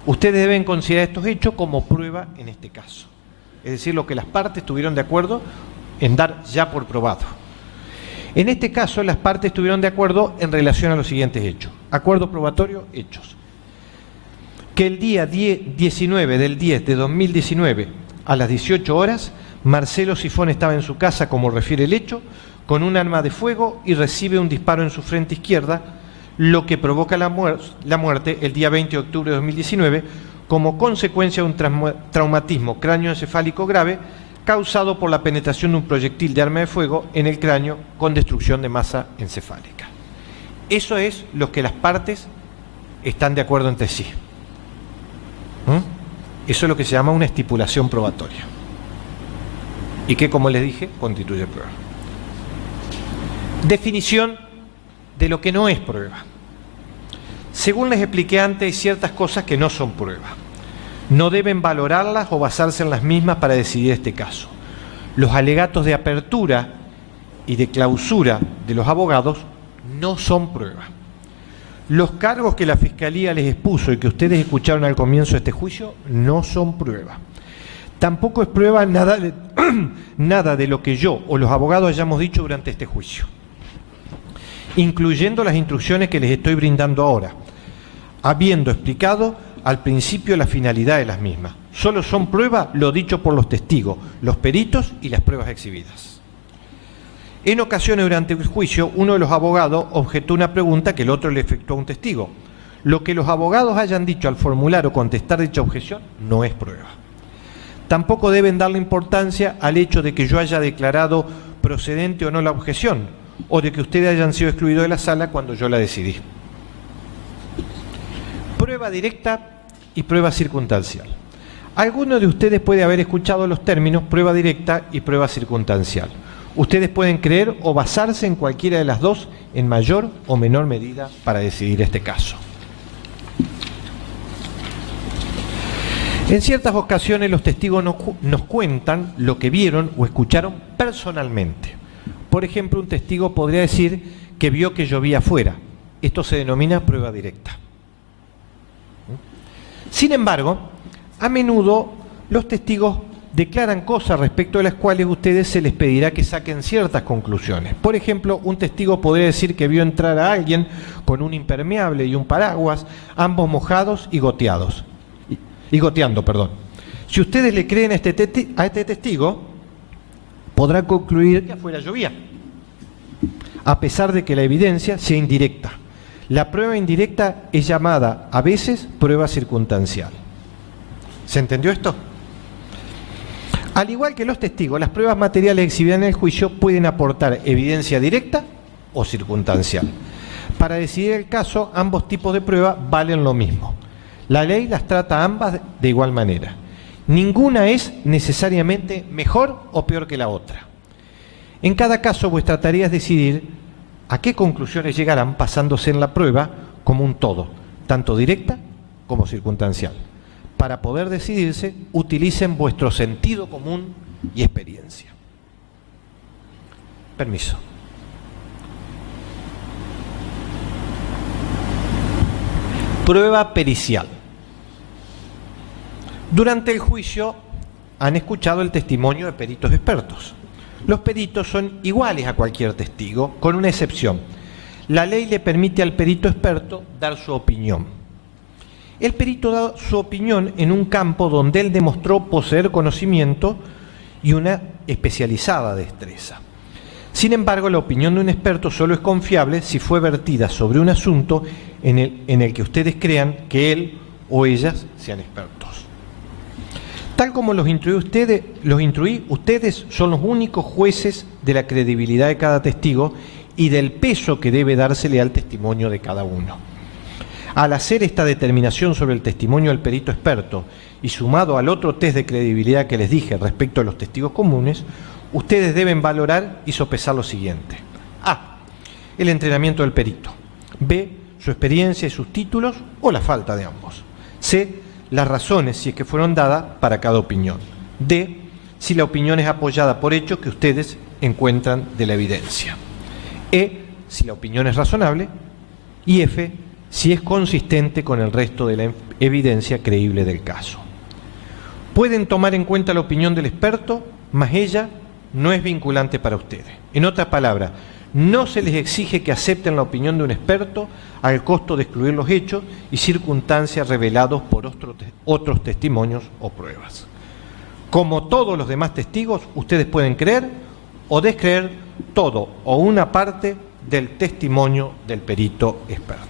Ustedes deben considerar estos hechos como prueba en este caso. Es decir, lo que las partes estuvieron de acuerdo en dar ya por probado. En este caso, las partes estuvieron de acuerdo en relación a los siguientes hechos. Acuerdo probatorio, hechos. Que el día 19 del 10 de 2019, a las 18 horas, Marcelo Sifón estaba en su casa, como refiere el hecho, con un arma de fuego y recibe un disparo en su frente izquierda, lo que provoca la muerte el día 20 de octubre de 2019 como consecuencia de un traumatismo cráneoencefálico grave causado por la penetración de un proyectil de arma de fuego en el cráneo con destrucción de masa encefálica. Eso es lo que las partes están de acuerdo entre sí. Eso es lo que se llama una estipulación probatoria. Y que, como les dije, constituye prueba. Definición de lo que no es prueba. Según les expliqué antes, hay ciertas cosas que no son prueba. No deben valorarlas o basarse en las mismas para decidir este caso. Los alegatos de apertura y de clausura de los abogados no son prueba. Los cargos que la Fiscalía les expuso y que ustedes escucharon al comienzo de este juicio no son prueba. Tampoco es prueba nada de lo que yo o los abogados hayamos dicho durante este juicio, incluyendo las instrucciones que les estoy brindando ahora, habiendo explicado al principio la finalidad de las mismas. Solo son prueba lo dicho por los testigos, los peritos y las pruebas exhibidas. En ocasiones durante el juicio, uno de los abogados objetó una pregunta que el otro le efectuó a un testigo. Lo que los abogados hayan dicho al formular o contestar dicha objeción no es prueba. Tampoco deben darle importancia al hecho de que yo haya declarado procedente o no la objeción, o de que ustedes hayan sido excluidos de la sala cuando yo la decidí. Prueba directa y prueba circunstancial. Alguno de ustedes puede haber escuchado los términos prueba directa y prueba circunstancial. Ustedes pueden creer o basarse en cualquiera de las dos en mayor o menor medida para decidir este caso. En ciertas ocasiones los testigos nos cuentan lo que vieron o escucharon personalmente. Por ejemplo, un testigo podría decir que vio que llovía afuera. Esto se denomina prueba directa. Sin embargo, a menudo los testigos declaran cosas respecto a las cuales a ustedes se les pedirá que saquen ciertas conclusiones. Por ejemplo, un testigo podría decir que vio entrar a alguien con un impermeable y un paraguas, ambos mojados y goteando. Si ustedes le creen a este testigo, podrán concluir que afuera llovía, a pesar de que la evidencia sea indirecta. La prueba indirecta es llamada a veces prueba circunstancial. ¿Se entendió esto? Al igual que los testigos, las pruebas materiales exhibidas en el juicio pueden aportar evidencia directa o circunstancial. Para decidir el caso, ambos tipos de prueba valen lo mismo. La ley las trata ambas de igual manera. Ninguna es necesariamente mejor o peor que la otra. En cada caso, vuestra tarea es decidir a qué conclusiones llegarán basándose en la prueba como un todo, tanto directa como circunstancial. Para poder decidirse, utilicen vuestro sentido común y experiencia. Permiso. Prueba pericial. Durante el juicio han escuchado el testimonio de peritos expertos. Los peritos son iguales a cualquier testigo, con una excepción. La ley le permite al perito experto dar su opinión. El perito da su opinión en un campo donde él demostró poseer conocimiento y una especializada destreza. Sin embargo, la opinión de un experto solo es confiable si fue vertida sobre un asunto en el que ustedes crean que él o ellas sean expertos. Tal como los instruí, ustedes son los únicos jueces de la credibilidad de cada testigo y del peso que debe dársele al testimonio de cada uno. Al hacer esta determinación sobre el testimonio del perito experto y sumado al otro test de credibilidad que les dije respecto a los testigos comunes, ustedes deben valorar y sopesar lo siguiente. A. El entrenamiento del perito. B. Su experiencia y sus títulos o la falta de ambos. C. Las razones, si es que fueron dadas, para cada opinión. D. Si la opinión es apoyada por hechos que ustedes encuentran de la evidencia. E. Si la opinión es razonable. Y F. Si es consistente con el resto de la evidencia creíble del caso. Pueden tomar en cuenta la opinión del experto, mas ella no es vinculante para ustedes. En otras palabras, no se les exige que acepten la opinión de un experto al costo de excluir los hechos y circunstancias revelados por otros testimonios o pruebas. Como todos los demás testigos, ustedes pueden creer o descreer todo o una parte del testimonio del perito experto.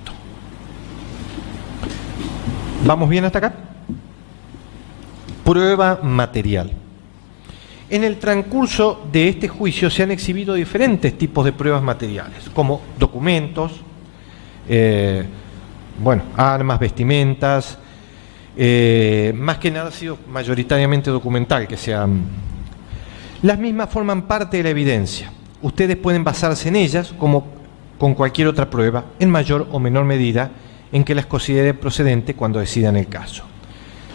¿Vamos bien hasta acá? Prueba material. En el transcurso de este juicio se han exhibido diferentes tipos de pruebas materiales, como documentos, armas, vestimentas, más que nada ha sido mayoritariamente documental que sean. Las mismas forman parte de la evidencia. Ustedes pueden basarse en ellas como con cualquier otra prueba, en mayor o menor medida, en que las consideren procedentes cuando decidan el caso.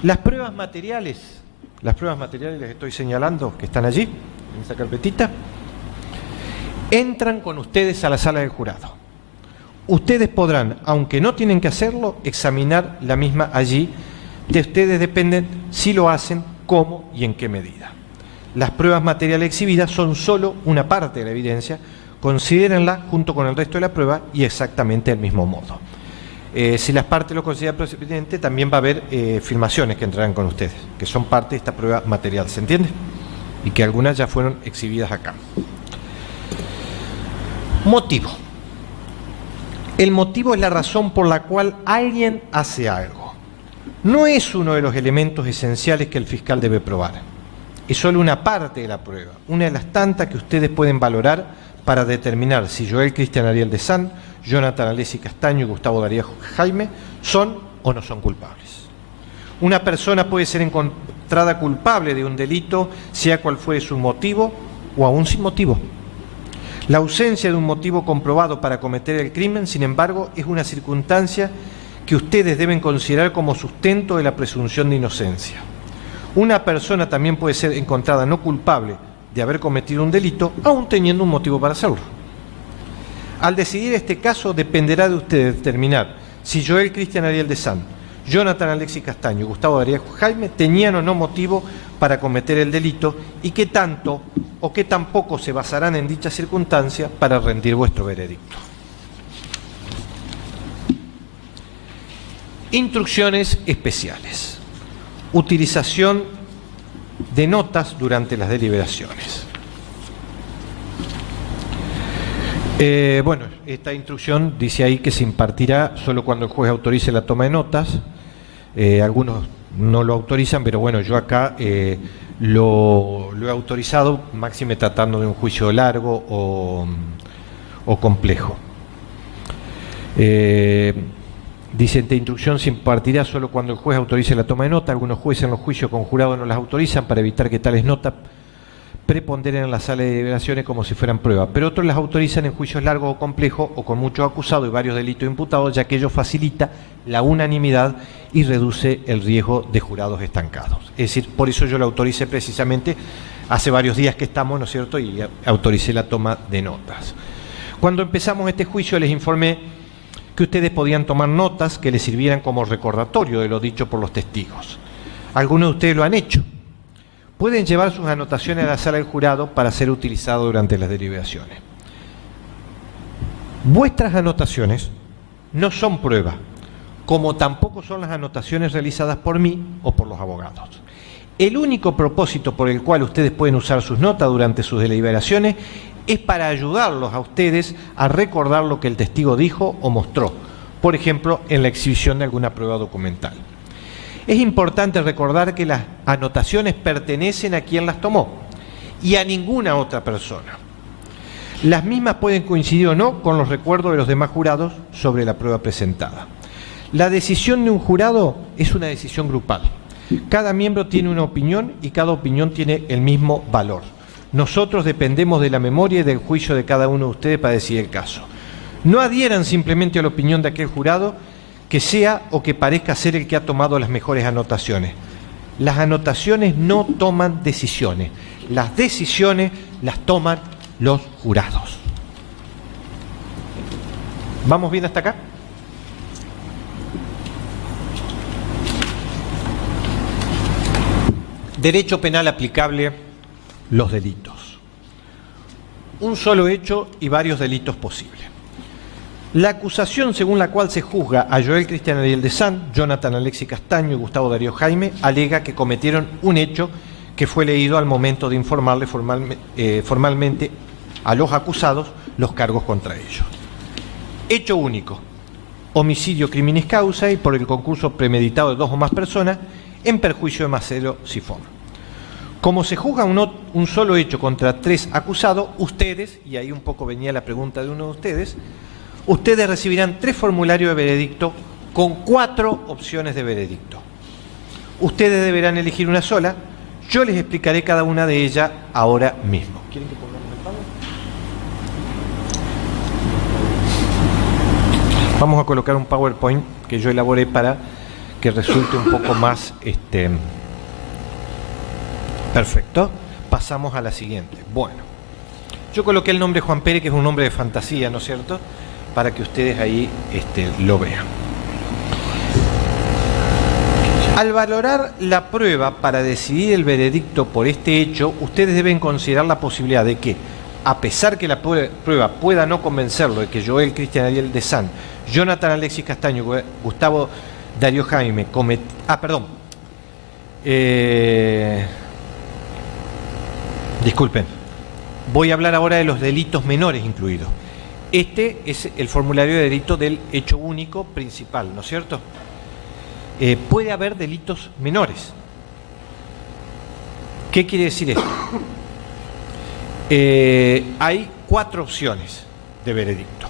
Las pruebas materiales les estoy señalando que están allí, en esta carpetita, entran con ustedes a la sala del jurado. Ustedes podrán, aunque no tienen que hacerlo, examinar la misma allí. De ustedes dependen si lo hacen, cómo y en qué medida. Las pruebas materiales exhibidas son solo una parte de la evidencia. Considérenla junto con el resto de la prueba y exactamente del mismo modo. Si las partes lo consideran procedente, también va a haber filmaciones que entrarán con ustedes, que son parte de esta prueba material, ¿se entiende? Y que algunas ya fueron exhibidas acá. Motivo. El motivo es la razón por la cual alguien hace algo. No es uno de los elementos esenciales que el fiscal debe probar. Es solo una parte de la prueba, una de las tantas que ustedes pueden valorar para determinar si Joel Cristian Ariel de San, Jonathan Alessi Castaño y Gustavo Darío Jaime son o no son culpables. Una persona puede ser encontrada culpable de un delito, sea cual fuere su motivo o aún sin motivo. La ausencia de un motivo comprobado para cometer el crimen, sin embargo, es una circunstancia que ustedes deben considerar como sustento de la presunción de inocencia. Una persona también puede ser encontrada no culpable de haber cometido un delito, aún teniendo un motivo para hacerlo. Al decidir este caso, dependerá de ustedes determinar si Joel Cristian Ariel de San, Jonathan Alexis Castaño y Gustavo Darío Jaime tenían o no motivo para cometer el delito y qué tanto o qué tan poco se basarán en dicha circunstancia para rendir vuestro veredicto. Instrucciones especiales. Utilización de notas durante las deliberaciones. Bueno, esta instrucción dice ahí que se impartirá solo cuando el juez autorice la toma de notas. Algunos no lo autorizan, pero bueno, yo acá lo he autorizado, máxime tratando de un juicio largo o complejo. Dice, esta instrucción se impartirá solo cuando el juez autorice la toma de nota. Algunos jueces en los juicios con jurado no las autorizan para evitar que tales notas preponderen en la sala de deliberaciones como si fueran prueba, pero otros las autorizan en juicios largos o complejos o con muchos acusados y varios delitos imputados, ya que ello facilita la unanimidad y reduce el riesgo de jurados estancados. Es decir, por eso yo lo autoricé precisamente hace varios días que estamos, ¿no es cierto?, y autoricé la toma de notas. Cuando empezamos este juicio les informé que ustedes podían tomar notas que les sirvieran como recordatorio de lo dicho por los testigos. Algunos de ustedes lo han hecho. Pueden llevar sus anotaciones a la sala del jurado para ser utilizado durante las deliberaciones. Vuestras anotaciones no son prueba, como tampoco son las anotaciones realizadas por mí o por los abogados. El único propósito por el cual ustedes pueden usar sus notas durante sus deliberaciones es para ayudarlos a ustedes a recordar lo que el testigo dijo o mostró, por ejemplo, en la exhibición de alguna prueba documental. Es importante recordar que las anotaciones pertenecen a quien las tomó y a ninguna otra persona. Las mismas pueden coincidir o no con los recuerdos de los demás jurados sobre la prueba presentada. La decisión de un jurado es una decisión grupal. Cada miembro tiene una opinión y cada opinión tiene el mismo valor. Nosotros dependemos de la memoria y del juicio de cada uno de ustedes para decidir el caso. No adhieran simplemente a la opinión de aquel jurado que sea o que parezca ser el que ha tomado las mejores anotaciones. Las anotaciones no toman decisiones. Las decisiones las toman los jurados. ¿Vamos bien hasta acá? Derecho penal aplicable, los delitos. Un solo hecho y varios delitos posibles. La acusación según la cual se juzga a Joel Cristian Ariel de San, Jonathan Alexis Castaño y Gustavo Darío Jaime alega que cometieron un hecho que fue leído al momento de informarle formalmente a los acusados los cargos contra ellos. Hecho único: homicidio criminis causa y por el concurso premeditado de 2 o más personas en perjuicio de Marcelo Sifón. Como se juzga un solo hecho contra 3 acusados, ustedes, y ahí un poco venía la pregunta de uno de ustedes, ustedes recibirán 3 formularios de veredicto con 4 opciones de veredicto. Ustedes deberán elegir una sola. Yo les explicaré cada una de ellas ahora mismo. ¿Quieren que pongamos el pago? Vamos a colocar un PowerPoint que yo elaboré para que resulte un poco más perfecto. Pasamos a la siguiente. Bueno, yo coloqué el nombre Juan Pérez, que es un nombre de fantasía, ¿no es cierto?, para que ustedes ahí lo vean. Al valorar la prueba para decidir el veredicto por este hecho, ustedes deben considerar la posibilidad de que, a pesar que la prueba pueda no convencerlo de que Joel Cristian Ariel de San, Jonathan Alexis Castaño, Gustavo Darío Jaime disculpen, voy a hablar ahora de los delitos menores incluidos. Este es el formulario de delito del hecho único principal, ¿no es cierto? Puede haber delitos menores. ¿Qué quiere decir esto? Hay 4 opciones de veredicto.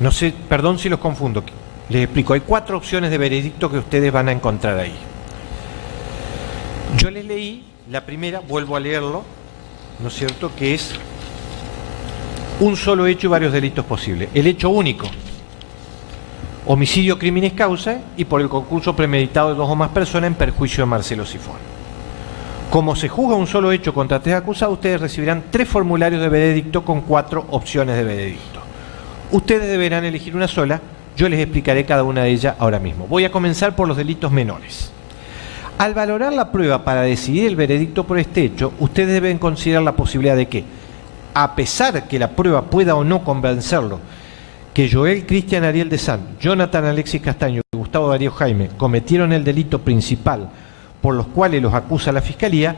No sé, perdón si los confundo. Les explico, hay 4 opciones de veredicto que ustedes van a encontrar ahí. Yo les leí la primera, vuelvo a leerlo, ¿no es cierto?, que es un solo hecho y varios delitos posibles. El hecho único, homicidio criminis causa, y por el concurso premeditado de 2 o más personas en perjuicio de Marcelo Sifón. Como se juzga un solo hecho contra 3 acusados, ustedes recibirán 3 formularios de veredicto con 4 opciones de veredicto. Ustedes deberán elegir una sola, yo les explicaré cada una de ellas ahora mismo. Voy a comenzar por los delitos menores. Al valorar la prueba para decidir el veredicto por este hecho, ustedes deben considerar la posibilidad de que, a pesar que la prueba pueda o no convencerlo que Joel Cristian Ariel de San, Jonathan Alexis Castaño y Gustavo Darío Jaime cometieron el delito principal por los cuales los acusa la Fiscalía,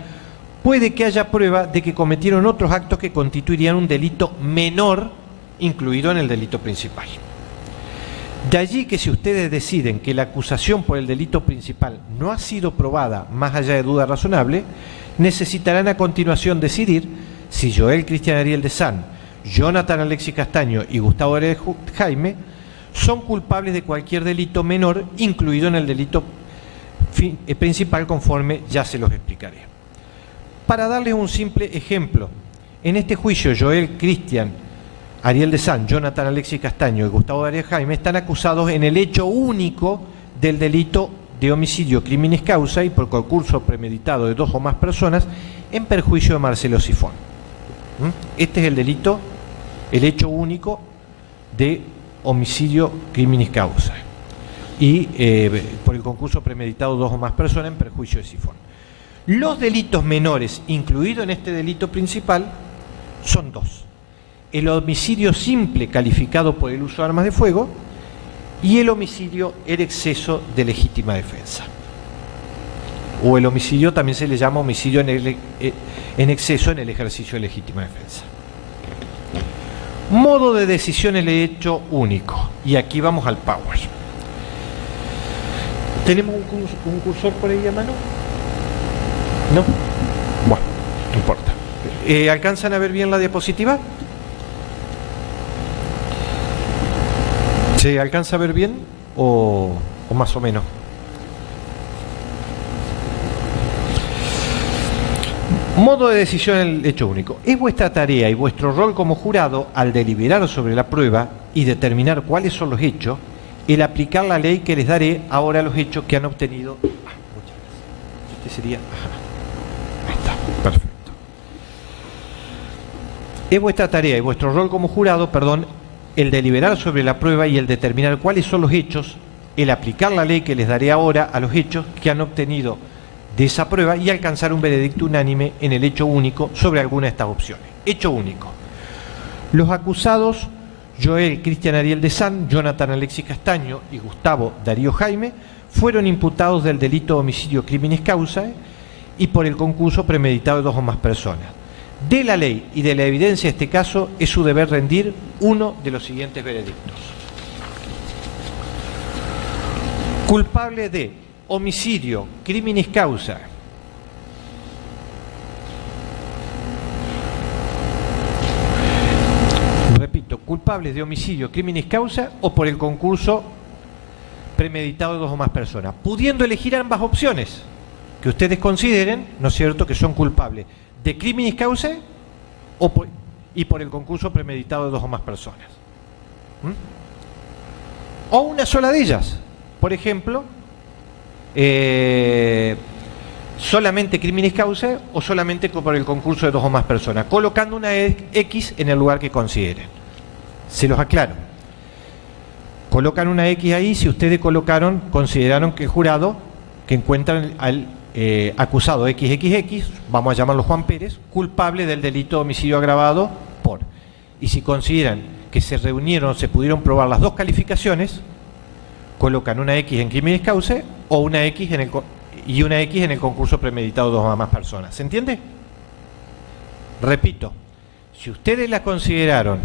puede que haya prueba de que cometieron otros actos que constituirían un delito menor incluido en el delito principal. De allí que si ustedes deciden que la acusación por el delito principal no ha sido probada más allá de duda razonable, necesitarán a continuación decidir si Joel Cristian Ariel de San, Jonathan Alexis Castaño y Gustavo Darío Jaime son culpables de cualquier delito menor incluido en el delito principal, conforme ya se los explicaré. Para darles un simple ejemplo, en este juicio Joel Cristian Ariel de San, Jonathan Alexis Castaño y Gustavo Darío Jaime están acusados en el hecho único del delito de homicidio criminis causa y por concurso premeditado de 2 o más personas en perjuicio de Marcelo Sifón. Este es el delito, el hecho único de homicidio criminis causa y por el concurso premeditado 2 o más personas en perjuicio de Sifón. Los delitos menores incluidos en este delito principal son 2. El homicidio simple calificado por el uso de armas de fuego y el homicidio en exceso de legítima defensa. O el homicidio también se le llama homicidio en exceso en el ejercicio de legítima defensa. Modo de decisión en el hecho único. Y aquí vamos al power. ¿Tenemos un cursor por ahí a mano? ¿No? Bueno, no importa. ¿Alcanzan a ver bien la diapositiva? ¿Se alcanza a ver bien o más o menos? Modo de decisión en el hecho único. Es vuestra tarea y vuestro rol como jurado, al deliberar sobre la prueba y determinar cuáles son los hechos, el aplicar la ley que les daré ahora a los hechos que han obtenido. Muchas gracias. Este sería. Ahí está, perfecto. Es vuestra tarea y vuestro rol como jurado, el deliberar sobre la prueba y el determinar cuáles son los hechos, el aplicar la ley que les daré ahora a los hechos que han obtenido de esa prueba y alcanzar un veredicto unánime en el hecho único sobre alguna de estas opciones. Hecho único. Los acusados Joel Cristian Ariel de San, Jonathan Alexis Castaño y Gustavo Darío Jaime fueron imputados del delito de homicidio criminis causa y por el concurso premeditado de 2 o más personas. De la ley y de la evidencia de este caso es su deber rendir uno de los siguientes veredictos. Culpable de homicidio criminis causa, repito, culpables de homicidio criminis causa o por el concurso premeditado de 2 o más personas, pudiendo elegir ambas opciones que ustedes consideren, ¿no es cierto?, que son culpables de criminis causa y por el concurso premeditado de 2 o más personas. O una sola de ellas. Por ejemplo, solamente criminis causa o solamente por el concurso de 2 o más personas, colocando una X en el lugar que consideren. Se los aclaro. Colocan una X ahí si ustedes consideraron que el jurado que encuentran al acusado XXX, vamos a llamarlo Juan Pérez, culpable del delito de homicidio agravado por. Y si consideran que se reunieron, se pudieron probar las 2 calificaciones, colocan una X en criminis causa o una X en el concurso premeditado de 2 o más personas. ¿Se entiende? Repito, si ustedes la consideraron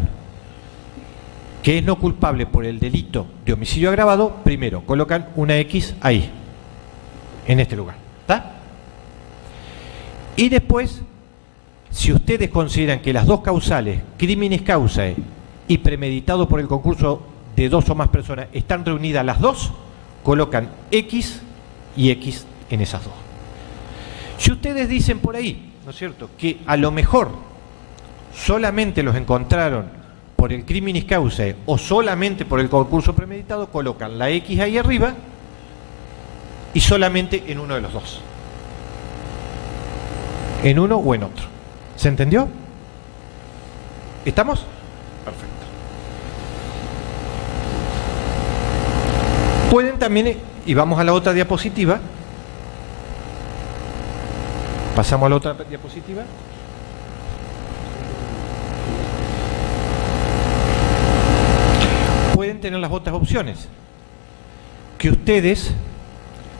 que es no culpable por el delito de homicidio agravado, primero colocan una X ahí, en este lugar. ¿Está? Y después, si ustedes consideran que las 2 causales, criminis causa y premeditado por el concurso de 2 o más personas, están reunidas las 2, colocan X y X en esas 2. Si ustedes dicen por ahí, ¿no es cierto?, que a lo mejor solamente los encontraron por el criminis causae o solamente por el concurso premeditado, colocan la X ahí arriba y solamente en uno de los dos. En uno o en otro. ¿Se entendió? ¿Estamos? Perfecto. Pueden también, y vamos a la otra diapositiva. Pasamos a la otra diapositiva. Pueden tener las otras opciones. Que ustedes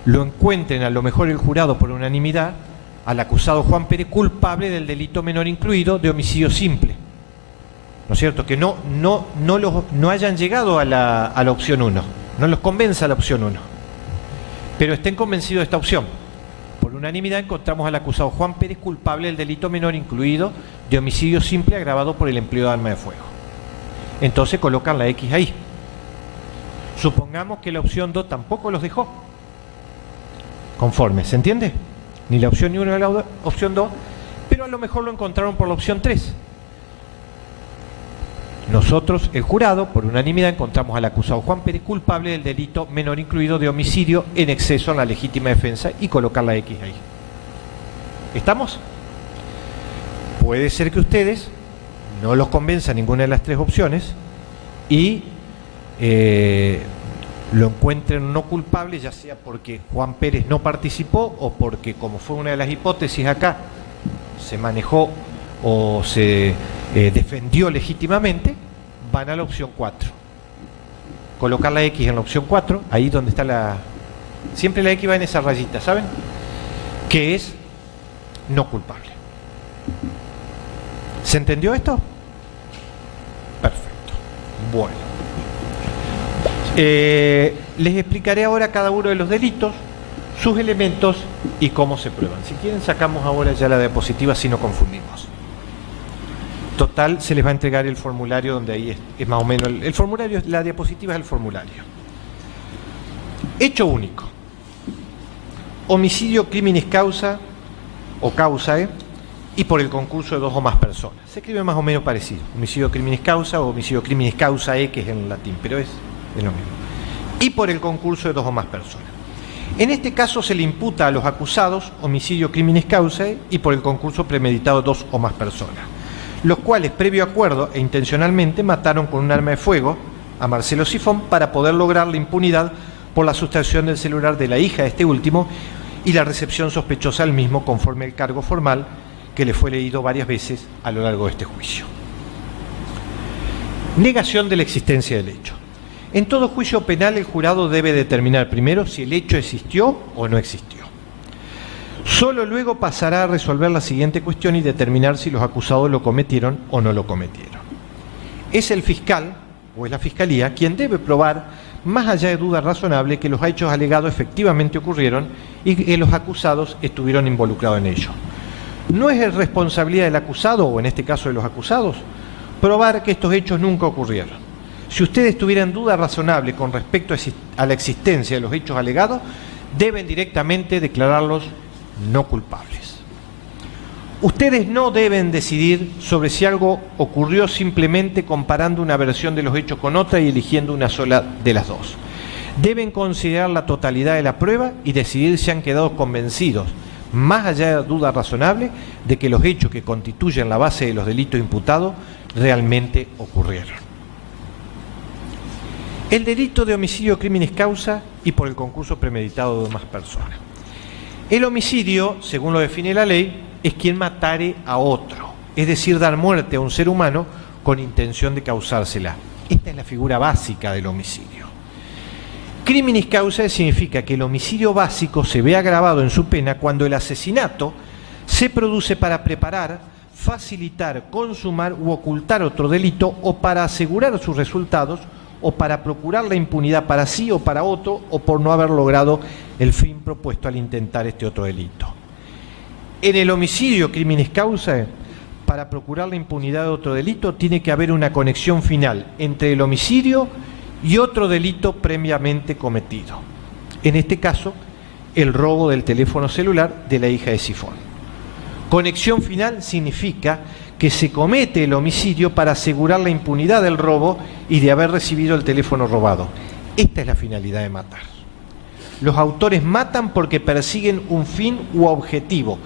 lo encuentren, a lo mejor el jurado por unanimidad, al acusado Juan Pérez culpable del delito menor incluido de homicidio simple. ¿No es cierto? Que no hayan llegado a la opción 1, no los convenza la opción 1, pero estén convencidos de esta opción. Por unanimidad encontramos al acusado Juan Pérez culpable del delito menor incluido de homicidio simple agravado por el empleo de arma de fuego. Entonces colocan la X ahí. Supongamos que la opción 2 tampoco los dejó conforme, ¿se entiende? Ni la opción 1 ni la opción 2, pero a lo mejor lo encontraron por la opción 3. Nosotros, el jurado, por unanimidad, encontramos al acusado Juan Pérez culpable del delito menor incluido de homicidio en exceso a la legítima defensa y colocar la X ahí. ¿Estamos? Puede ser que ustedes no los convenza ninguna de las tres opciones y lo encuentren no culpable, ya sea porque Juan Pérez no participó o porque, como fue una de las hipótesis acá, se manejó o se defendió legítimamente, van a la opción 4. Colocar la X en la opción 4, ahí donde está la... Siempre la X va en esa rayita, ¿saben? Que es no culpable. ¿Se entendió esto? Perfecto. Bueno. Les explicaré ahora cada uno de los delitos, sus elementos y cómo se prueban. Si quieren sacamos ahora ya la diapositiva si no confundimos. Total, se les va a entregar el formulario donde ahí es más o menos... El formulario, la diapositiva es el formulario. Hecho único. Homicidio criminis causa o causae y por el concurso de dos o más personas. Se escribe más o menos parecido. Homicidio criminis causa o homicidio criminis causae, que es en latín, pero es lo mismo. Y por el concurso de dos o más personas. En este caso se le imputa a los acusados homicidio criminis causae y por el concurso premeditado de dos o más personas, los cuales, previo acuerdo e intencionalmente, mataron con un arma de fuego a Marcelo Sifón para poder lograr la impunidad por la sustracción del celular de la hija de este último y la recepción sospechosa del mismo conforme al cargo formal que le fue leído varias veces a lo largo de este juicio. Negación de la existencia del hecho. En todo juicio penal el jurado debe determinar primero si el hecho existió o no existió. Solo luego pasará a resolver la siguiente cuestión y determinar si los acusados lo cometieron o no lo cometieron. Es el fiscal, o es la fiscalía, quien debe probar, más allá de duda razonable, que los hechos alegados efectivamente ocurrieron y que los acusados estuvieron involucrados en ello. No es responsabilidad del acusado, o en este caso de los acusados, probar que estos hechos nunca ocurrieron. Si ustedes tuvieran duda razonable con respecto a la existencia de los hechos alegados, deben directamente declararlos no culpables. Ustedes no deben decidir sobre si algo ocurrió simplemente comparando una versión de los hechos con otra y eligiendo una sola de las dos. Deben considerar la totalidad de la prueba y decidir si han quedado convencidos, más allá de duda razonable, de que los hechos que constituyen la base de los delitos imputados realmente ocurrieron. El delito de homicidio criminis causa y por el concurso premeditado de más personas. El homicidio, según lo define la ley, es quien matare a otro, es decir, dar muerte a un ser humano con intención de causársela. Esta es la figura básica del homicidio. Criminis causae significa que el homicidio básico se ve agravado en su pena cuando el asesinato se produce para preparar, facilitar, consumar u ocultar otro delito o para asegurar sus resultados o para procurar la impunidad para sí o para otro, o por no haber logrado el fin propuesto al intentar este otro delito. En el homicidio criminis causae, para procurar la impunidad de otro delito, tiene que haber una conexión final entre el homicidio y otro delito previamente cometido. En este caso, el robo del teléfono celular de la hija de Sifón. Conexión final significa que se comete el homicidio para asegurar la impunidad del robo y de haber recibido el teléfono robado. Esta es la finalidad de matar. Los autores matan porque persiguen un fin u objetivo,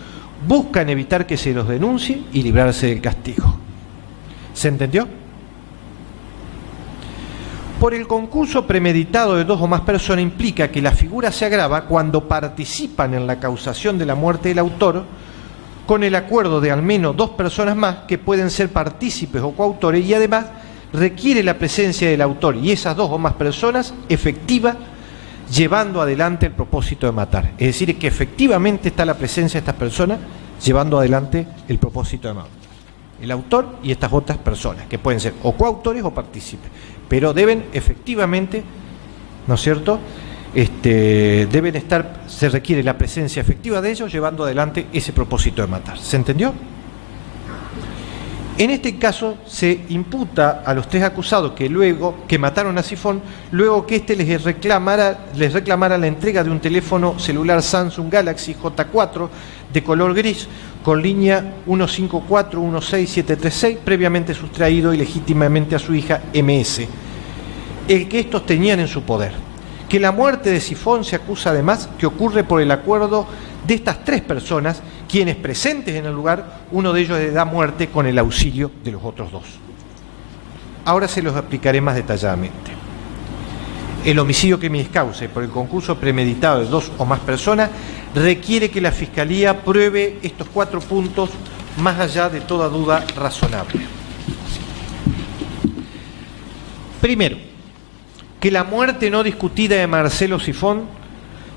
buscan evitar que se los denuncie y librarse del castigo. ¿Se entendió? Por el concurso premeditado de dos o más personas implica que la figura se agrava cuando participan en la causación de la muerte del autor con el acuerdo de al menos dos personas más que pueden ser partícipes o coautores, y además requiere la presencia del autor y esas dos o más personas efectiva llevando adelante el propósito de matar. Es decir, que efectivamente está la presencia de estas personas llevando adelante el propósito de matar. El autor y estas otras personas, que pueden ser o coautores o partícipes, pero deben efectivamente, ¿no es cierto?, deben estar, se requiere la presencia efectiva de ellos llevando adelante ese propósito de matar. ¿Se entendió? En este caso se imputa a los tres acusados que mataron a Sifón, luego que éste les reclamara la entrega de un teléfono celular Samsung Galaxy J4 de color gris con línea 154-16736, previamente sustraído ilegítimamente a su hija MS, el que estos tenían en su poder. Que la muerte de Sifón se acusa además que ocurre por el acuerdo de estas tres personas, quienes presentes en el lugar, uno de ellos le da muerte con el auxilio de los otros dos. Ahora se los explicaré más detalladamente. El homicidio criminis causa y por el concurso premeditado de dos o más personas requiere que la Fiscalía pruebe estos 4 puntos más allá de toda duda razonable. Primero, que la muerte no discutida de Marcelo Sifón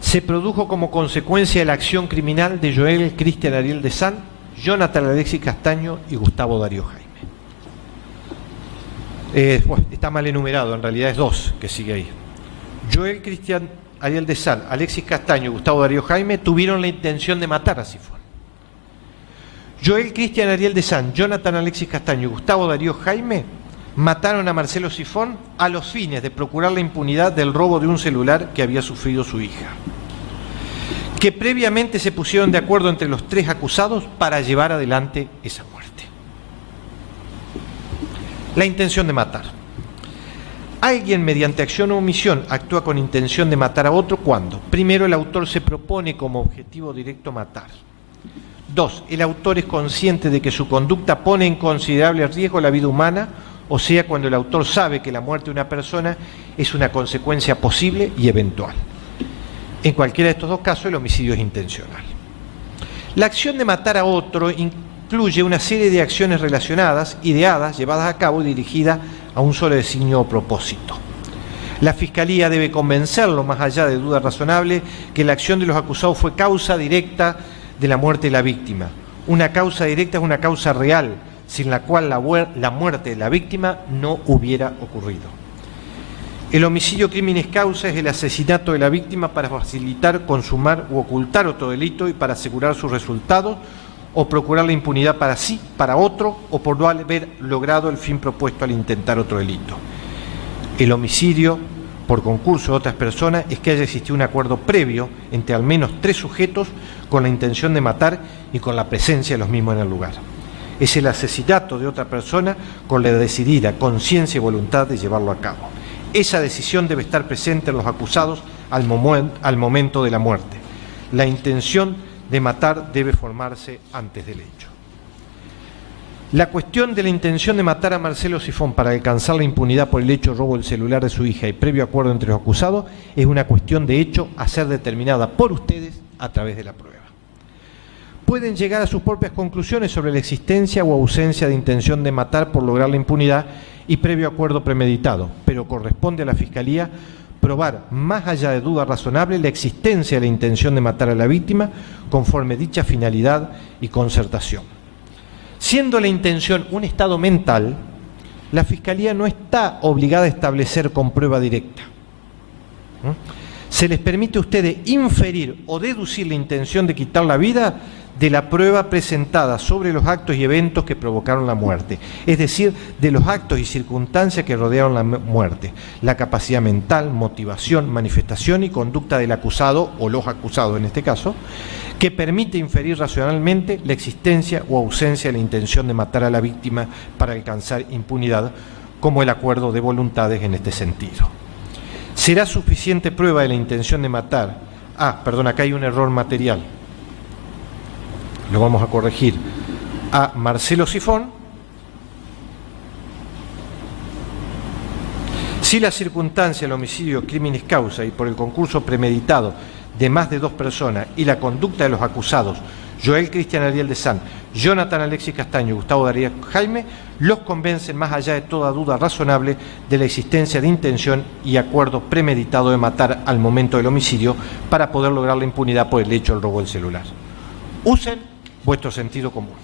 se produjo como consecuencia de la acción criminal de Joel Cristian Ariel de San, Jonathan Alexis Castaño y Gustavo Darío Jaime. Bueno, está mal enumerado, en realidad es 2 que sigue ahí. Joel Cristian Ariel de San, Alexis Castaño y Gustavo Darío Jaime tuvieron la intención de matar a Sifón. Joel Cristian Ariel de San, Jonathan Alexis Castaño y Gustavo Darío Jaime mataron a Marcelo Sifón a los fines de procurar la impunidad del robo de un celular que había sufrido su hija. Que previamente se pusieron de acuerdo entre los tres acusados para llevar adelante esa muerte. La intención de matar. Alguien mediante acción o omisión actúa con intención de matar a otro cuando, primero, el autor se propone como objetivo directo matar. 2. El autor es consciente de que su conducta pone en considerable riesgo la vida humana, o sea, cuando el autor sabe que la muerte de una persona es una consecuencia posible y eventual. En cualquiera de estos dos casos, el homicidio es intencional. La acción de matar a otro incluye una serie de acciones relacionadas, ideadas, llevadas a cabo y dirigidas a un solo designio o propósito. La Fiscalía debe convencerlo, más allá de duda razonable, que la acción de los acusados fue causa directa de la muerte de la víctima. Una causa directa es una causa real, sin la cual la muerte de la víctima no hubiera ocurrido. El homicidio criminis causa es el asesinato de la víctima para facilitar, consumar u ocultar otro delito y para asegurar sus resultados o procurar la impunidad para sí, para otro o por no haber logrado el fin propuesto al intentar otro delito. El homicidio por concurso de otras personas es que haya existido un acuerdo previo entre al menos 3 sujetos con la intención de matar y con la presencia de los mismos en el lugar. Es el asesinato de otra persona con la decidida conciencia y voluntad de llevarlo a cabo. Esa decisión debe estar presente en los acusados al momento de la muerte. La intención de matar debe formarse antes del hecho. La cuestión de la intención de matar a Marcelo Sifón para alcanzar la impunidad por el hecho robo del celular de su hija y previo acuerdo entre los acusados es una cuestión de hecho a ser determinada por ustedes a través de la prueba. Pueden llegar a sus propias conclusiones sobre la existencia o ausencia de intención de matar por lograr la impunidad y previo acuerdo premeditado, pero corresponde a la Fiscalía probar, más allá de duda razonable, la existencia de la intención de matar a la víctima conforme dicha finalidad y concertación. Siendo la intención un estado mental, la Fiscalía no está obligada a establecer con prueba directa. Se les permite a ustedes inferir o deducir la intención de quitar la vida de la prueba presentada sobre los actos y eventos que provocaron la muerte, es decir, de los actos y circunstancias que rodearon la muerte, la capacidad mental, motivación, manifestación y conducta del acusado, o los acusados en este caso, que permite inferir racionalmente la existencia o ausencia de la intención de matar a la víctima para alcanzar impunidad, como el acuerdo de voluntades en este sentido. ¿Será suficiente prueba de la intención de matar? Perdón, acá hay un error material. Lo vamos a corregir. A Marcelo Sifón, si la circunstancia del homicidio criminis causa y por el concurso premeditado de más de 2 personas y la conducta de los acusados, Joel Cristian Ariel de San, Jonathan Alexis Castaño y Gustavo Darío Jaime, los convencen más allá de toda duda razonable de la existencia de intención y acuerdo premeditado de matar al momento del homicidio para poder lograr la impunidad por el hecho del robo del celular. Usen vuestro sentido común.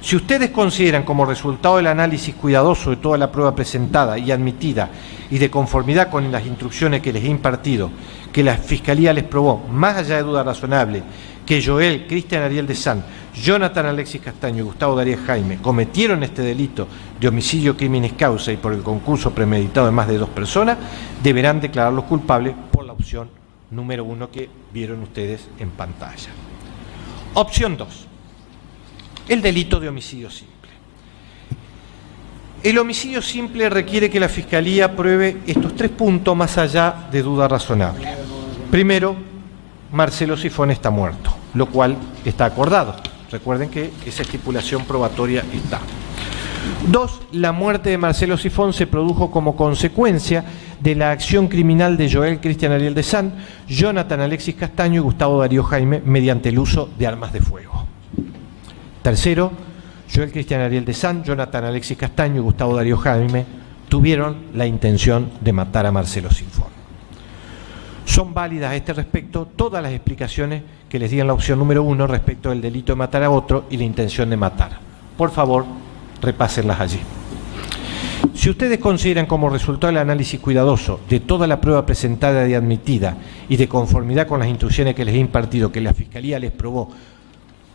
Si ustedes consideran como resultado del análisis cuidadoso de toda la prueba presentada y admitida y de conformidad con las instrucciones que les he impartido, que la Fiscalía les probó, más allá de duda razonable, que Joel Cristian Ariel de San, Jonathan Alexis Castaño y Gustavo Darío Jaime cometieron este delito de homicidio criminis causa y por el concurso premeditado de más de 2 personas, deberán declararlos culpables por la opción número 1 que vieron ustedes en pantalla. Opción 2. El delito de homicidio simple. El homicidio simple requiere que la Fiscalía pruebe estos 3 puntos más allá de duda razonable. Primero, Marcelo Sifón está muerto, lo cual está acordado. Recuerden que esa estipulación probatoria está. 2. La muerte de Marcelo Sifón se produjo como consecuencia de la acción criminal de Joel Cristian Ariel de San, Jonathan Alexis Castaño y Gustavo Darío Jaime mediante el uso de armas de fuego. Tercero, Joel Cristian Ariel de San, Jonathan Alexis Castaño y Gustavo Darío Jaime tuvieron la intención de matar a Marcelo Sifón. Son válidas a este respecto todas las explicaciones que les di en la opción número 1 respecto del delito de matar a otro y la intención de matar. Por favor, repásenlas allí. Si ustedes consideran como resultado del análisis cuidadoso de toda la prueba presentada y admitida y de conformidad con las instrucciones que les he impartido que la Fiscalía les probó,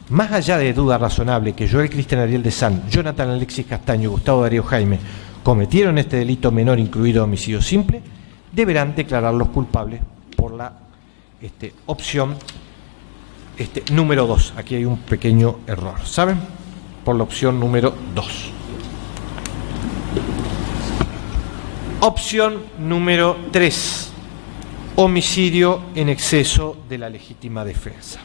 más allá de duda razonable, que Joel Cristian Ariel de San, Jonathan Alexis Castaño y Gustavo Darío Jaime cometieron este delito menor incluido homicidio simple, deberán declararlos culpables por la opción número 2. Aquí hay un pequeño error, ¿saben? Por la opción número 2. Opción número 3. Homicidio en exceso de la legítima defensa.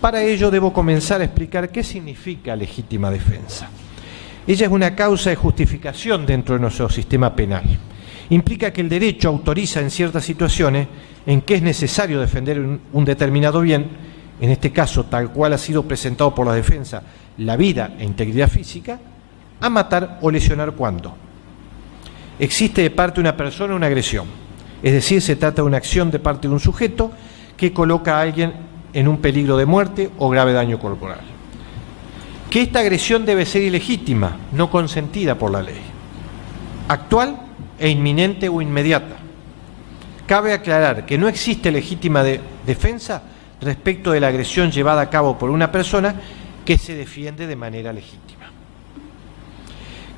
Para ello debo comenzar a explicar qué significa legítima defensa. Ella es una causa de justificación dentro de nuestro sistema penal. Implica que el derecho autoriza en ciertas situaciones en que es necesario defender un determinado bien, en este caso tal cual ha sido presentado por la defensa, la vida e integridad física, a matar o lesionar cuando existe de parte de una persona una agresión, es decir, se trata de una acción de parte de un sujeto que coloca a alguien en un peligro de muerte o grave daño corporal. Que esta agresión debe ser ilegítima, no consentida por la ley, actual e inminente o inmediata. Cabe aclarar que no existe legítima defensa respecto de la agresión llevada a cabo por una persona que se defiende de manera legítima.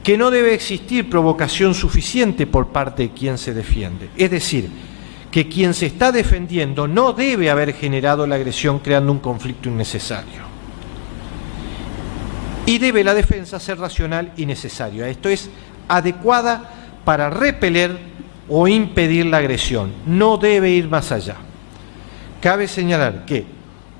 Que no debe existir provocación suficiente por parte de quien se defiende, es decir, que quien se está defendiendo no debe haber generado la agresión creando un conflicto innecesario. Y debe la defensa ser racional y necesaria, esto es, adecuada para repeler o impedir la agresión, no debe ir más allá. Cabe señalar que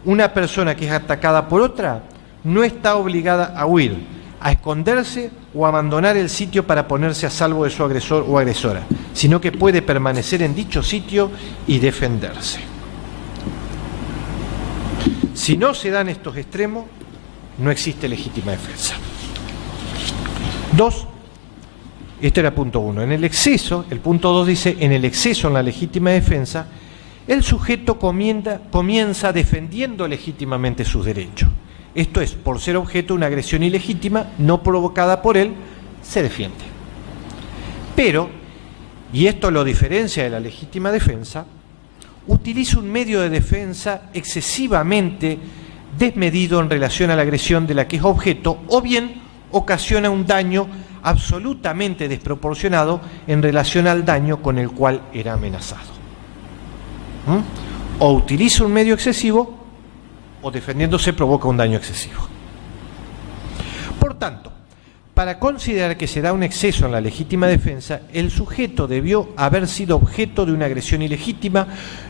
una persona que es atacada por otra no está obligada a huir, a esconderse o abandonar el sitio para ponerse a salvo de su agresor o agresora, sino que puede permanecer en dicho sitio y defenderse. Si no se dan estos extremos, no existe legítima defensa. 2. Este era punto 1. En el exceso, el punto 2 dice, en el exceso en la legítima defensa, el sujeto comienza defendiendo legítimamente sus derechos. Esto es, por ser objeto de una agresión ilegítima, no provocada por él, se defiende. Pero, y esto lo diferencia de la legítima defensa, utiliza un medio de defensa excesivamente desmedido en relación a la agresión de la que es objeto, o bien ocasiona un daño absolutamente desproporcionado en relación al daño con el cual era amenazado. O utiliza un medio excesivo o defendiéndose provoca un daño excesivo. Por tanto, para considerar que se da un exceso en la legítima defensa, el sujeto debió haber sido objeto de una agresión ilegítima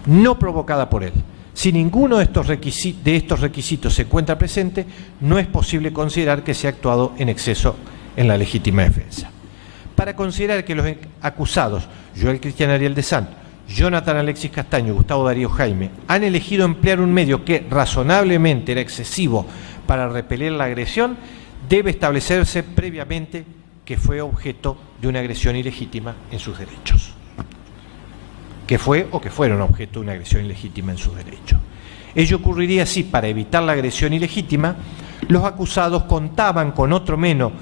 no provocada por él. Si ninguno de estos requisitos se encuentra presente, no es posible considerar que se ha actuado en exceso en la legítima defensa. Para considerar que los acusados, Joel Cristian Ariel de Sant, Jonathan Alexis Castaño y Gustavo Darío Jaime, han elegido emplear un medio que razonablemente era excesivo para repeler la agresión, debe establecerse previamente que fue objeto de una agresión ilegítima en sus derechos. Que fue o que fueron objeto de una agresión ilegítima en sus derechos. Ello ocurriría si, para evitar la agresión ilegítima, los acusados contaban con otro medio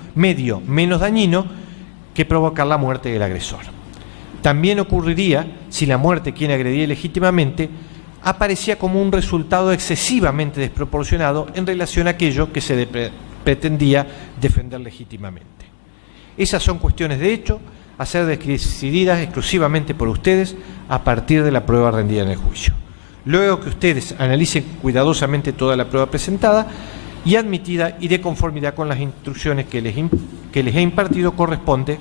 menos dañino que provocar la muerte del agresor. También ocurriría si la muerte de quien agredía ilegítimamente aparecía como un resultado excesivamente desproporcionado en relación a aquello que se pretendía defender legítimamente. Esas son cuestiones de hecho a ser decididas exclusivamente por ustedes a partir de la prueba rendida en el juicio. Luego que ustedes analicen cuidadosamente toda la prueba presentada y admitida y de conformidad con las instrucciones que les he impartido, corresponde,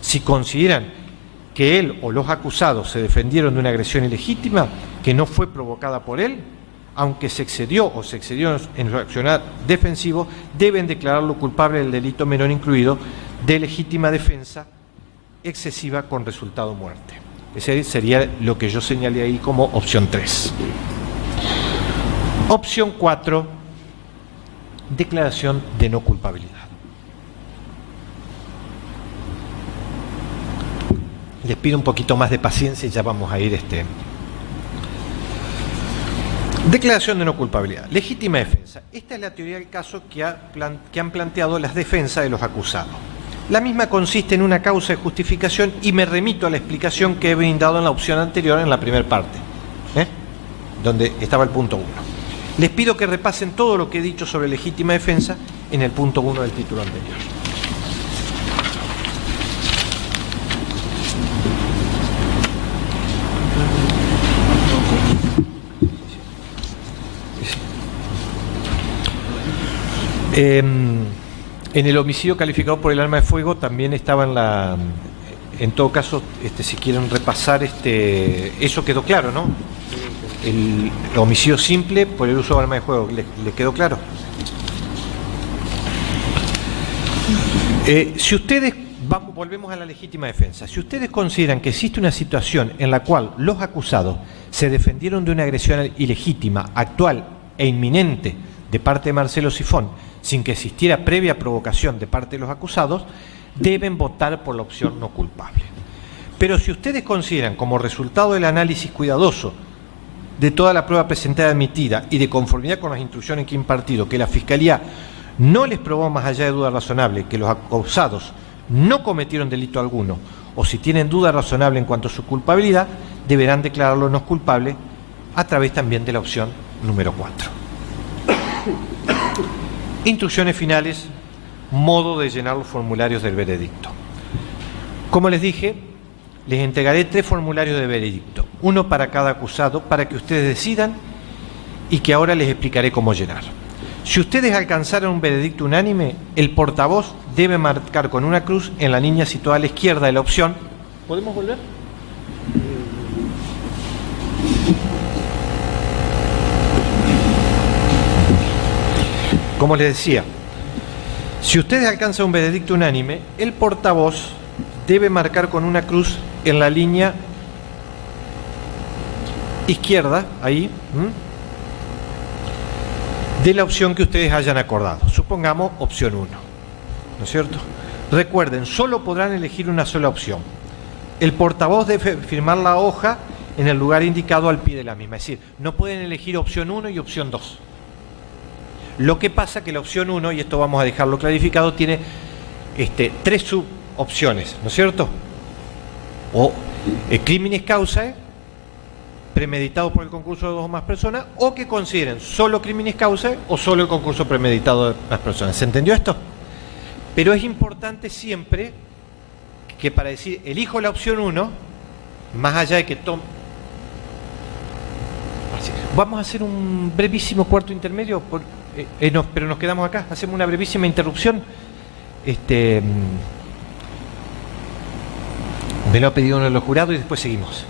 si consideran que él o los acusados se defendieron de una agresión ilegítima que no fue provocada por él, aunque se excedió en su accionar defensivo, deben declararlo culpable del delito menor incluido de legítima defensa excesiva con resultado muerte. Ese sería lo que yo señalé ahí como opción 3. Opción 4, declaración de no culpabilidad. Les pido un poquito más de paciencia y ya vamos a ir Declaración de no culpabilidad. Legítima defensa. Esta es la teoría del caso que han planteado las defensas de los acusados. La misma consiste en una causa de justificación y me remito a la explicación que he brindado en la opción anterior, en la primera parte, donde estaba el punto 1. Les pido que repasen todo lo que he dicho sobre legítima defensa en el punto 1 del título anterior. En el homicidio calificado por el arma de fuego también estaba en todo caso, si quieren repasar, eso quedó claro, ¿no? El homicidio simple por el uso de arma de fuego, ¿le quedó claro? Si ustedes, volvemos a la legítima defensa, si ustedes consideran que existe una situación en la cual los acusados se defendieron de una agresión ilegítima, actual e inminente de parte de Marcelo Sifón, sin que existiera previa provocación de parte de los acusados, deben votar por la opción no culpable. Pero si ustedes consideran, como resultado del análisis cuidadoso de toda la prueba presentada y admitida y de conformidad con las instrucciones que he impartido, que la Fiscalía no les probó más allá de duda razonable que los acusados no cometieron delito alguno, o si tienen duda razonable en cuanto a su culpabilidad, deberán declararlo no culpable a través también de la opción número 4. Instrucciones finales, modo de llenar los formularios del veredicto. Como les dije, les entregaré 3 formularios de veredicto, uno para cada acusado, para que ustedes decidan y que ahora les explicaré cómo llenar. Si ustedes alcanzaron un veredicto unánime, el portavoz debe marcar con una cruz en la línea situada a la izquierda de la opción. ¿Podemos volver? Como les decía, si ustedes alcanzan un veredicto unánime, el portavoz debe marcar con una cruz en la línea izquierda, ahí, de la opción que ustedes hayan acordado. Supongamos opción 1, ¿no es cierto? Recuerden, solo podrán elegir una sola opción. El portavoz debe firmar la hoja en el lugar indicado al pie de la misma. Es decir, no pueden elegir opción 1 y opción 2. Lo que pasa que la opción 1, y esto vamos a dejarlo clarificado, tiene 3 subopciones, ¿no es cierto? O crímenes causae, premeditado por el concurso de 2 o más personas, o que consideren solo crímenes causae o solo el concurso premeditado de más personas. ¿Se entendió esto? Pero es importante siempre que para decir elijo la opción 1, más allá de que Sí. Vamos a hacer un brevísimo cuarto intermedio, pero nos quedamos acá. Hacemos una brevísima interrupción. Me lo ha pedido uno de los jurados y después seguimos.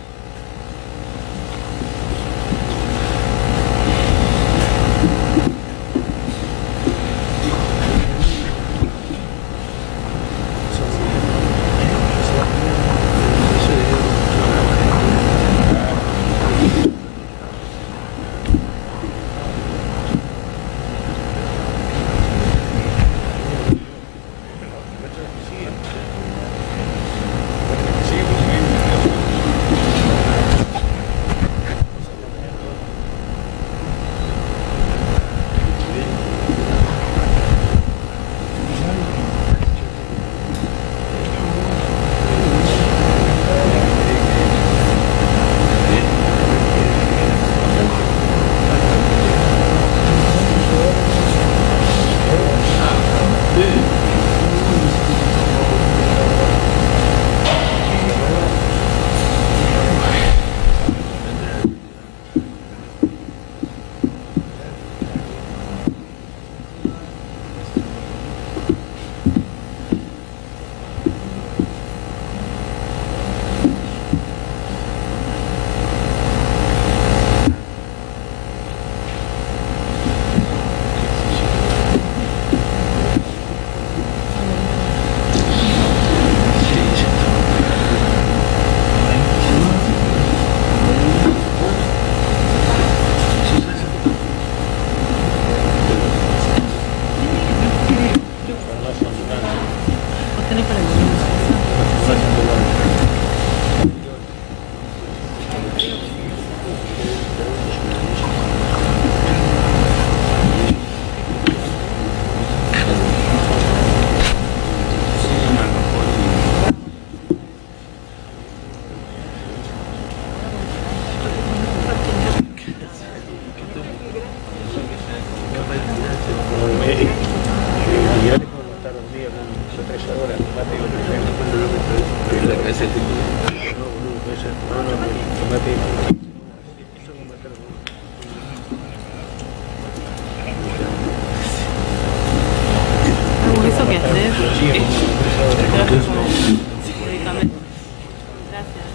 ¿Eso qué haces? Gracias.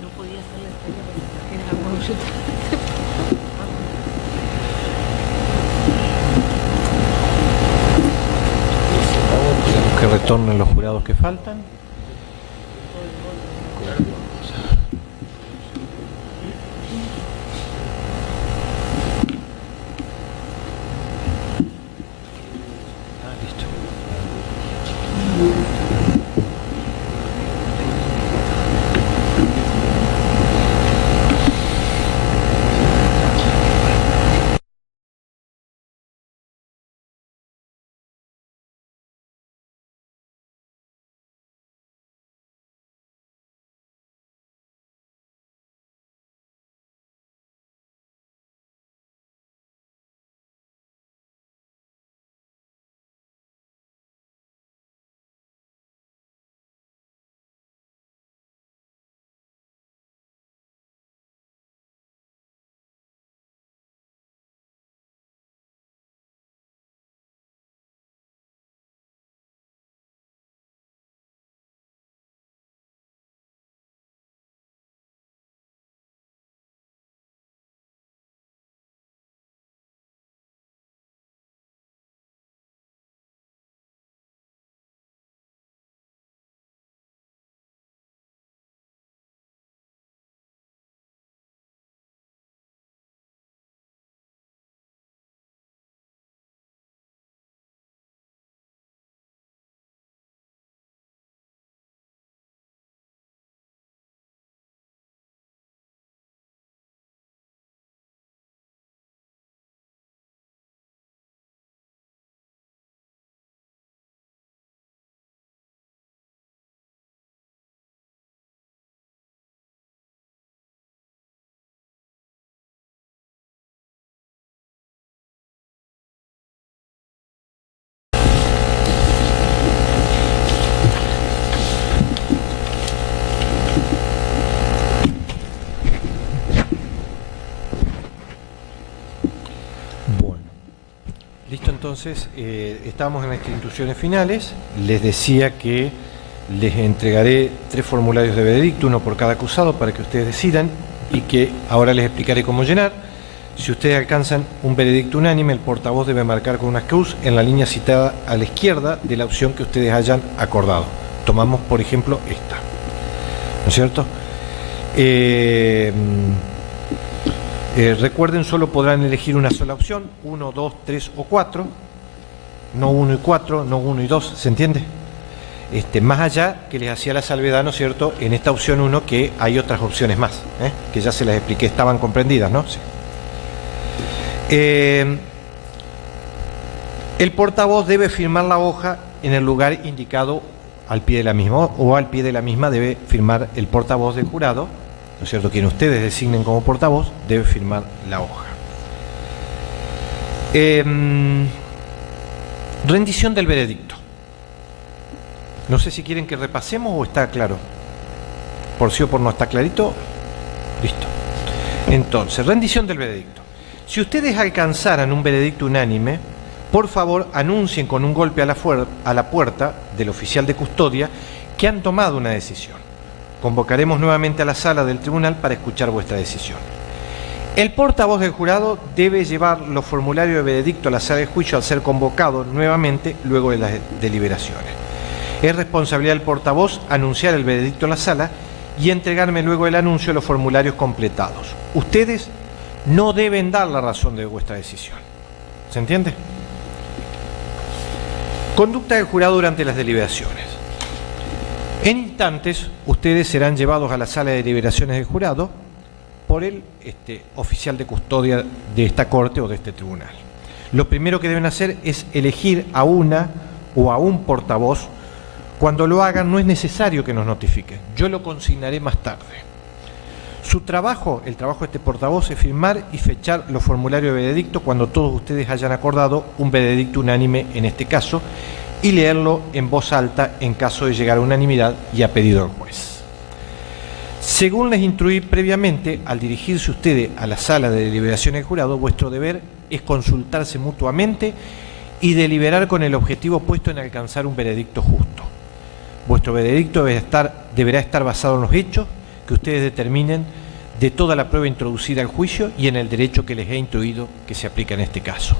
No podía hacer la historia porque era muy Que retornen los jurados que faltan. entonces, estamos en las instituciones finales. Les decía que les entregaré 3 formularios de veredicto, uno por cada acusado, para que ustedes decidan, y que ahora les explicaré cómo llenar. Si ustedes alcanzan un veredicto unánime, el portavoz debe marcar con una cruz en la línea citada a la izquierda de la opción que ustedes hayan acordado. Tomamos, por ejemplo, esta. ¿No es cierto? Recuerden, solo podrán elegir una sola opción, 1, 2, 3 o 4, no 1 y 4, no 1 y 2, ¿se entiende? Más allá que les hacía la salvedad, ¿no es cierto?, en esta opción 1 que hay otras opciones más, que ya se las expliqué, estaban comprendidas, ¿no? Sí. El portavoz debe firmar la hoja en el lugar indicado al pie de la misma, o al pie de la misma debe firmar el portavoz del jurado, ¿no es cierto?, quien ustedes designen como portavoz debe firmar la hoja. Rendición del veredicto. No sé si quieren que repasemos o está claro. Por sí o por no está clarito. Listo. Entonces, rendición del veredicto. Si ustedes alcanzaran un veredicto unánime, por favor anuncien con un golpe a la puerta del oficial de custodia que han tomado una decisión. Convocaremos nuevamente a la sala del tribunal para escuchar vuestra decisión. El portavoz del jurado debe llevar los formularios de veredicto a la sala de juicio al ser convocado nuevamente luego de las deliberaciones. Es responsabilidad del portavoz anunciar el veredicto en la sala y entregarme luego el anuncio de los formularios completados. Ustedes no deben dar la razón de vuestra decisión. ¿Se entiende? Conducta del jurado durante las deliberaciones. En instantes, ustedes serán llevados a la sala de deliberaciones del jurado por el oficial de custodia de esta corte o de este tribunal. Lo primero que deben hacer es elegir a una o a un portavoz. Cuando lo hagan, no es necesario que nos notifiquen. Yo lo consignaré más tarde. Su trabajo, el trabajo de este portavoz, es firmar y fechar los formularios de veredicto cuando todos ustedes hayan acordado un veredicto unánime en este caso, y leerlo en voz alta en caso de llegar a unanimidad y a pedido del juez. Según les instruí previamente, al dirigirse ustedes a la sala de deliberaciones del jurado, vuestro deber es consultarse mutuamente y deliberar con el objetivo puesto en alcanzar un veredicto justo. Vuestro veredicto deberá estar basado en los hechos que ustedes determinen de toda la prueba introducida al juicio y en el derecho que les he instruido que se aplica en este caso.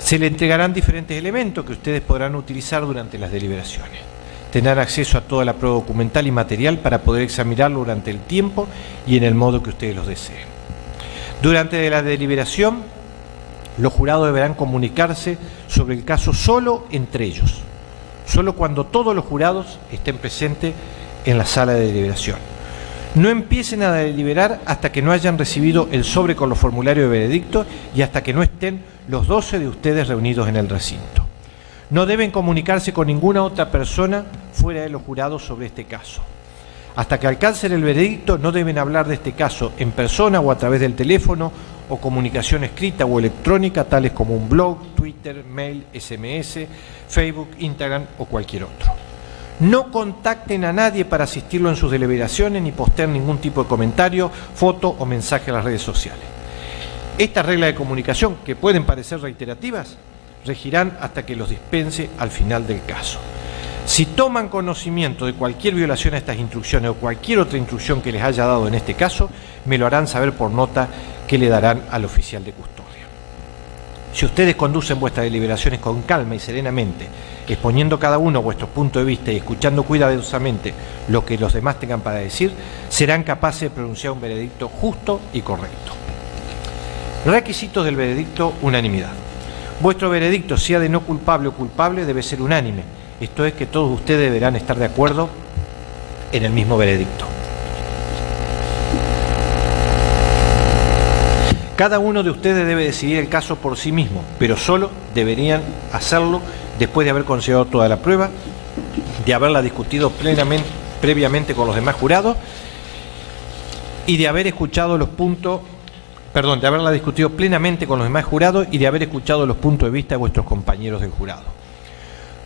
Se le entregarán diferentes elementos que ustedes podrán utilizar durante las deliberaciones. Tendrán acceso a toda la prueba documental y material para poder examinarlo durante el tiempo y en el modo que ustedes los deseen. Durante la deliberación, los jurados deberán comunicarse sobre el caso solo entre ellos, solo cuando todos los jurados estén presentes en la sala de deliberación. No empiecen a deliberar hasta que no hayan recibido el sobre con los formularios de veredicto y hasta que no estén los 12 de ustedes reunidos en el recinto. No deben comunicarse con ninguna otra persona fuera de los jurados sobre este caso. Hasta que alcancen el veredicto, no deben hablar de este caso en persona o a través del teléfono o comunicación escrita o electrónica, tales como un blog, Twitter, mail, SMS, Facebook, Instagram o cualquier otro. No contacten a nadie para asistirlo en sus deliberaciones ni posteen ningún tipo de comentario, foto o mensaje a las redes sociales. Estas reglas de comunicación, que pueden parecer reiterativas, regirán hasta que los dispense al final del caso. Si toman conocimiento de cualquier violación a estas instrucciones o cualquier otra instrucción que les haya dado en este caso, me lo harán saber por nota que le darán al oficial de custodia. Si ustedes conducen vuestras deliberaciones con calma y serenamente, exponiendo cada uno vuestros puntos de vista y escuchando cuidadosamente lo que los demás tengan para decir, serán capaces de pronunciar un veredicto justo y correcto. Requisitos del veredicto: unanimidad. Vuestro veredicto, sea de no culpable o culpable, debe ser unánime. Esto es que todos ustedes deberán estar de acuerdo en el mismo veredicto. Cada uno de ustedes debe decidir el caso por sí mismo, pero solo deberían hacerlo después de haber considerado toda la prueba, de haberla discutido previamente con los demás jurados y de haber escuchado los puntos, de haberla discutido plenamente con los demás jurados y de haber escuchado los puntos de vista de vuestros compañeros del jurado.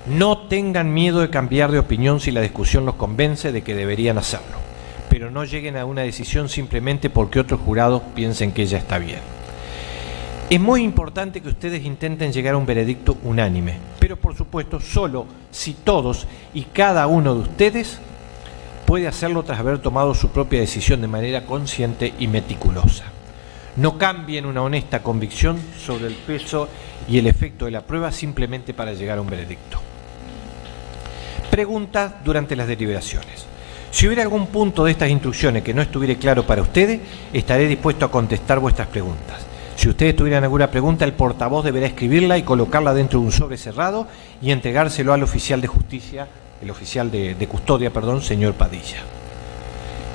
No tengan miedo de cambiar de opinión si la discusión los convence de que deberían hacerlo, pero no lleguen a una decisión simplemente porque otros jurados piensen que ella está bien. Es muy importante que ustedes intenten llegar a un veredicto unánime, pero por supuesto solo si todos y cada uno de ustedes puede hacerlo tras haber tomado su propia decisión de manera consciente y meticulosa. No cambien una honesta convicción sobre el peso y el efecto de la prueba simplemente para llegar a un veredicto. Preguntas durante las deliberaciones. Si hubiera algún punto de estas instrucciones que no estuviera claro para ustedes, estaré dispuesto a contestar vuestras preguntas. Si ustedes tuvieran alguna pregunta, el portavoz deberá escribirla y colocarla dentro de un sobre cerrado y entregárselo al oficial de justicia, el oficial de custodia, perdón, señor Padilla.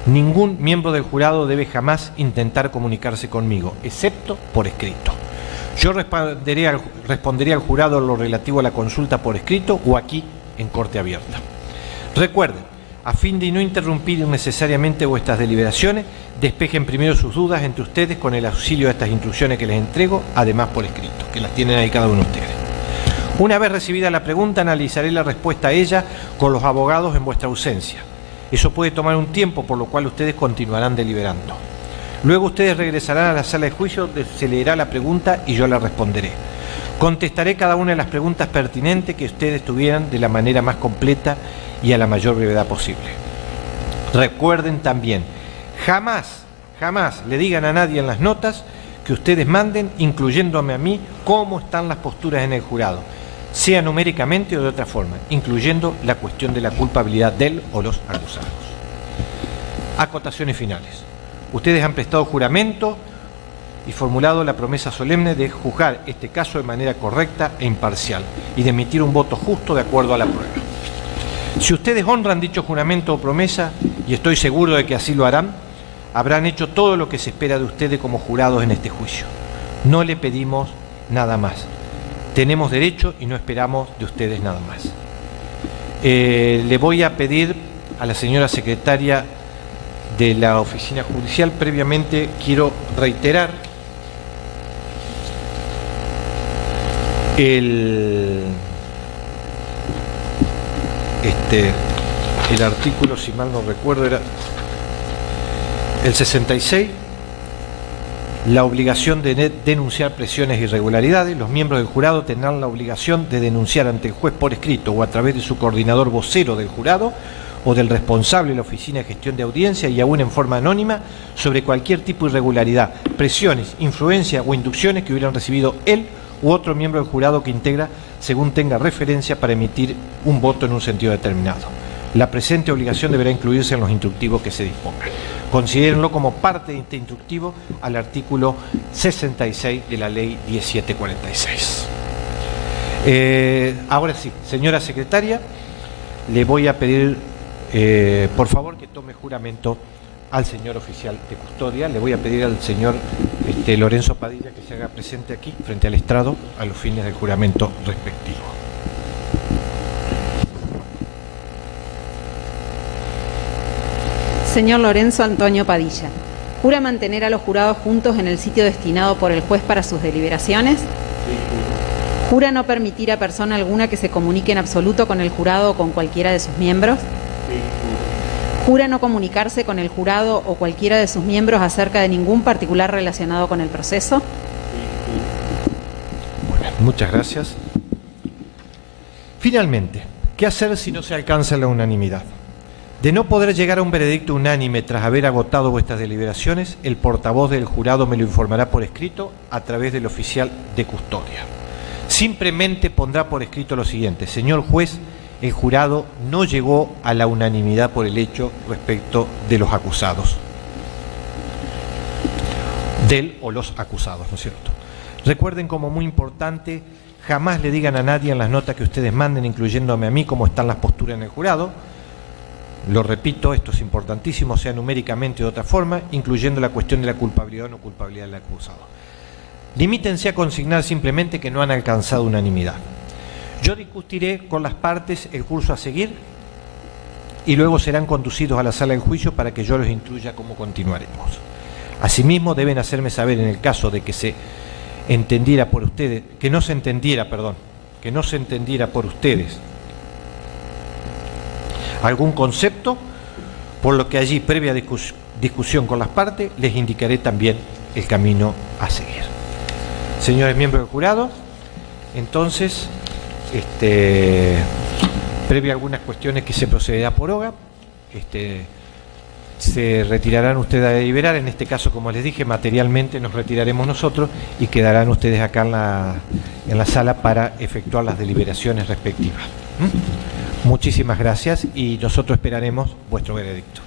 Ningún miembro del jurado debe jamás intentar comunicarse conmigo, excepto por escrito. Yo responderé al jurado lo relativo a la consulta por escrito o aquí en corte abierta. Recuerden, a fin de no interrumpir innecesariamente vuestras deliberaciones, despejen primero sus dudas entre ustedes con el auxilio de estas instrucciones que les entrego, además por escrito, que las tienen ahí cada uno de ustedes. Una vez recibida la pregunta, analizaré la respuesta a ella con los abogados en vuestra ausencia. Eso puede tomar un tiempo, por lo cual ustedes continuarán deliberando. Luego ustedes regresarán a la sala de juicio, donde se leerá la pregunta y yo la responderé. Contestaré cada una de las preguntas pertinentes que ustedes tuvieran de la manera más completa y a la mayor brevedad posible. Recuerden también, jamás le digan a nadie en las notas que ustedes manden, incluyéndome a mí, cómo están las posturas en el jurado, sea numéricamente o de otra forma, incluyendo la cuestión de la culpabilidad del o los acusados. Acotaciones finales. Ustedes han prestado juramento y formulado la promesa solemne de juzgar este caso de manera correcta e imparcial y de emitir un voto justo de acuerdo a la prueba. Si ustedes honran dicho juramento o promesa, y estoy seguro de que así lo harán, habrán hecho todo lo que se espera de ustedes como jurados en este juicio. No le pedimos nada más. Tenemos derecho y no esperamos de ustedes nada más. Le voy a pedir a la señora secretaria de la oficina judicial, previamente quiero reiterar el artículo, si mal no recuerdo, era el 66, la obligación de denunciar presiones e irregularidades. Los miembros del jurado tendrán la obligación de denunciar ante el juez por escrito o a través de su coordinador vocero del jurado o del responsable de la oficina de gestión de audiencia y aún en forma anónima sobre cualquier tipo de irregularidad, presiones, influencia o inducciones que hubieran recibido él u otro miembro del jurado que integra según tenga referencia para emitir un voto en un sentido determinado. La presente obligación deberá incluirse en los instructivos que se dispongan. Considérenlo como parte de este instructivo al artículo 66 de la Ley 1746. Ahora sí, señora secretaria, le voy a pedir, por favor, que tome juramento al señor oficial de custodia. Le voy a pedir al señor Lorenzo Padilla que se haga presente aquí, frente al estrado, a los fines del juramento respectivo. Señor Lorenzo Antonio Padilla, ¿jura mantener a los jurados juntos en el sitio destinado por el juez para sus deliberaciones? Sí. ¿Jura no permitir a persona alguna que se comunique en absoluto con el jurado o con cualquiera de sus miembros? Sí. ¿Jura no comunicarse con el jurado o cualquiera de sus miembros acerca de ningún particular relacionado con el proceso? Sí. Bueno, muchas gracias. Finalmente, ¿qué hacer si no se alcanza la unanimidad? De no poder llegar a un veredicto unánime tras haber agotado vuestras deliberaciones, el portavoz del jurado me lo informará por escrito a través del oficial de custodia. Simplemente pondrá por escrito lo siguiente: señor juez, el jurado no llegó a la unanimidad por el hecho respecto de los acusados. Del o los acusados, ¿no es cierto? Recuerden, como muy importante, jamás le digan a nadie en las notas que ustedes manden, incluyéndome a mí, cómo están las posturas en el jurado. Lo repito, esto es importantísimo, sea numéricamente o de otra forma, incluyendo la cuestión de la culpabilidad o no culpabilidad del acusado. Limítense a consignar simplemente que no han alcanzado unanimidad. Yo discutiré con las partes el curso a seguir y luego serán conducidos a la sala del juicio para que yo los instruya cómo continuaremos. Asimismo, deben hacerme saber en el caso de que se entendiera por ustedes, que no se entendiera por ustedes algún concepto, por lo que allí, previa discusión con las partes, les indicaré también el camino a seguir. Señores miembros del jurado, entonces, previo a algunas cuestiones que se procederá por hora, se retirarán ustedes a deliberar. En este caso, como les dije, materialmente nos retiraremos nosotros y quedarán ustedes acá en la sala para efectuar las deliberaciones respectivas. Muchísimas gracias y nosotros esperaremos vuestro veredicto.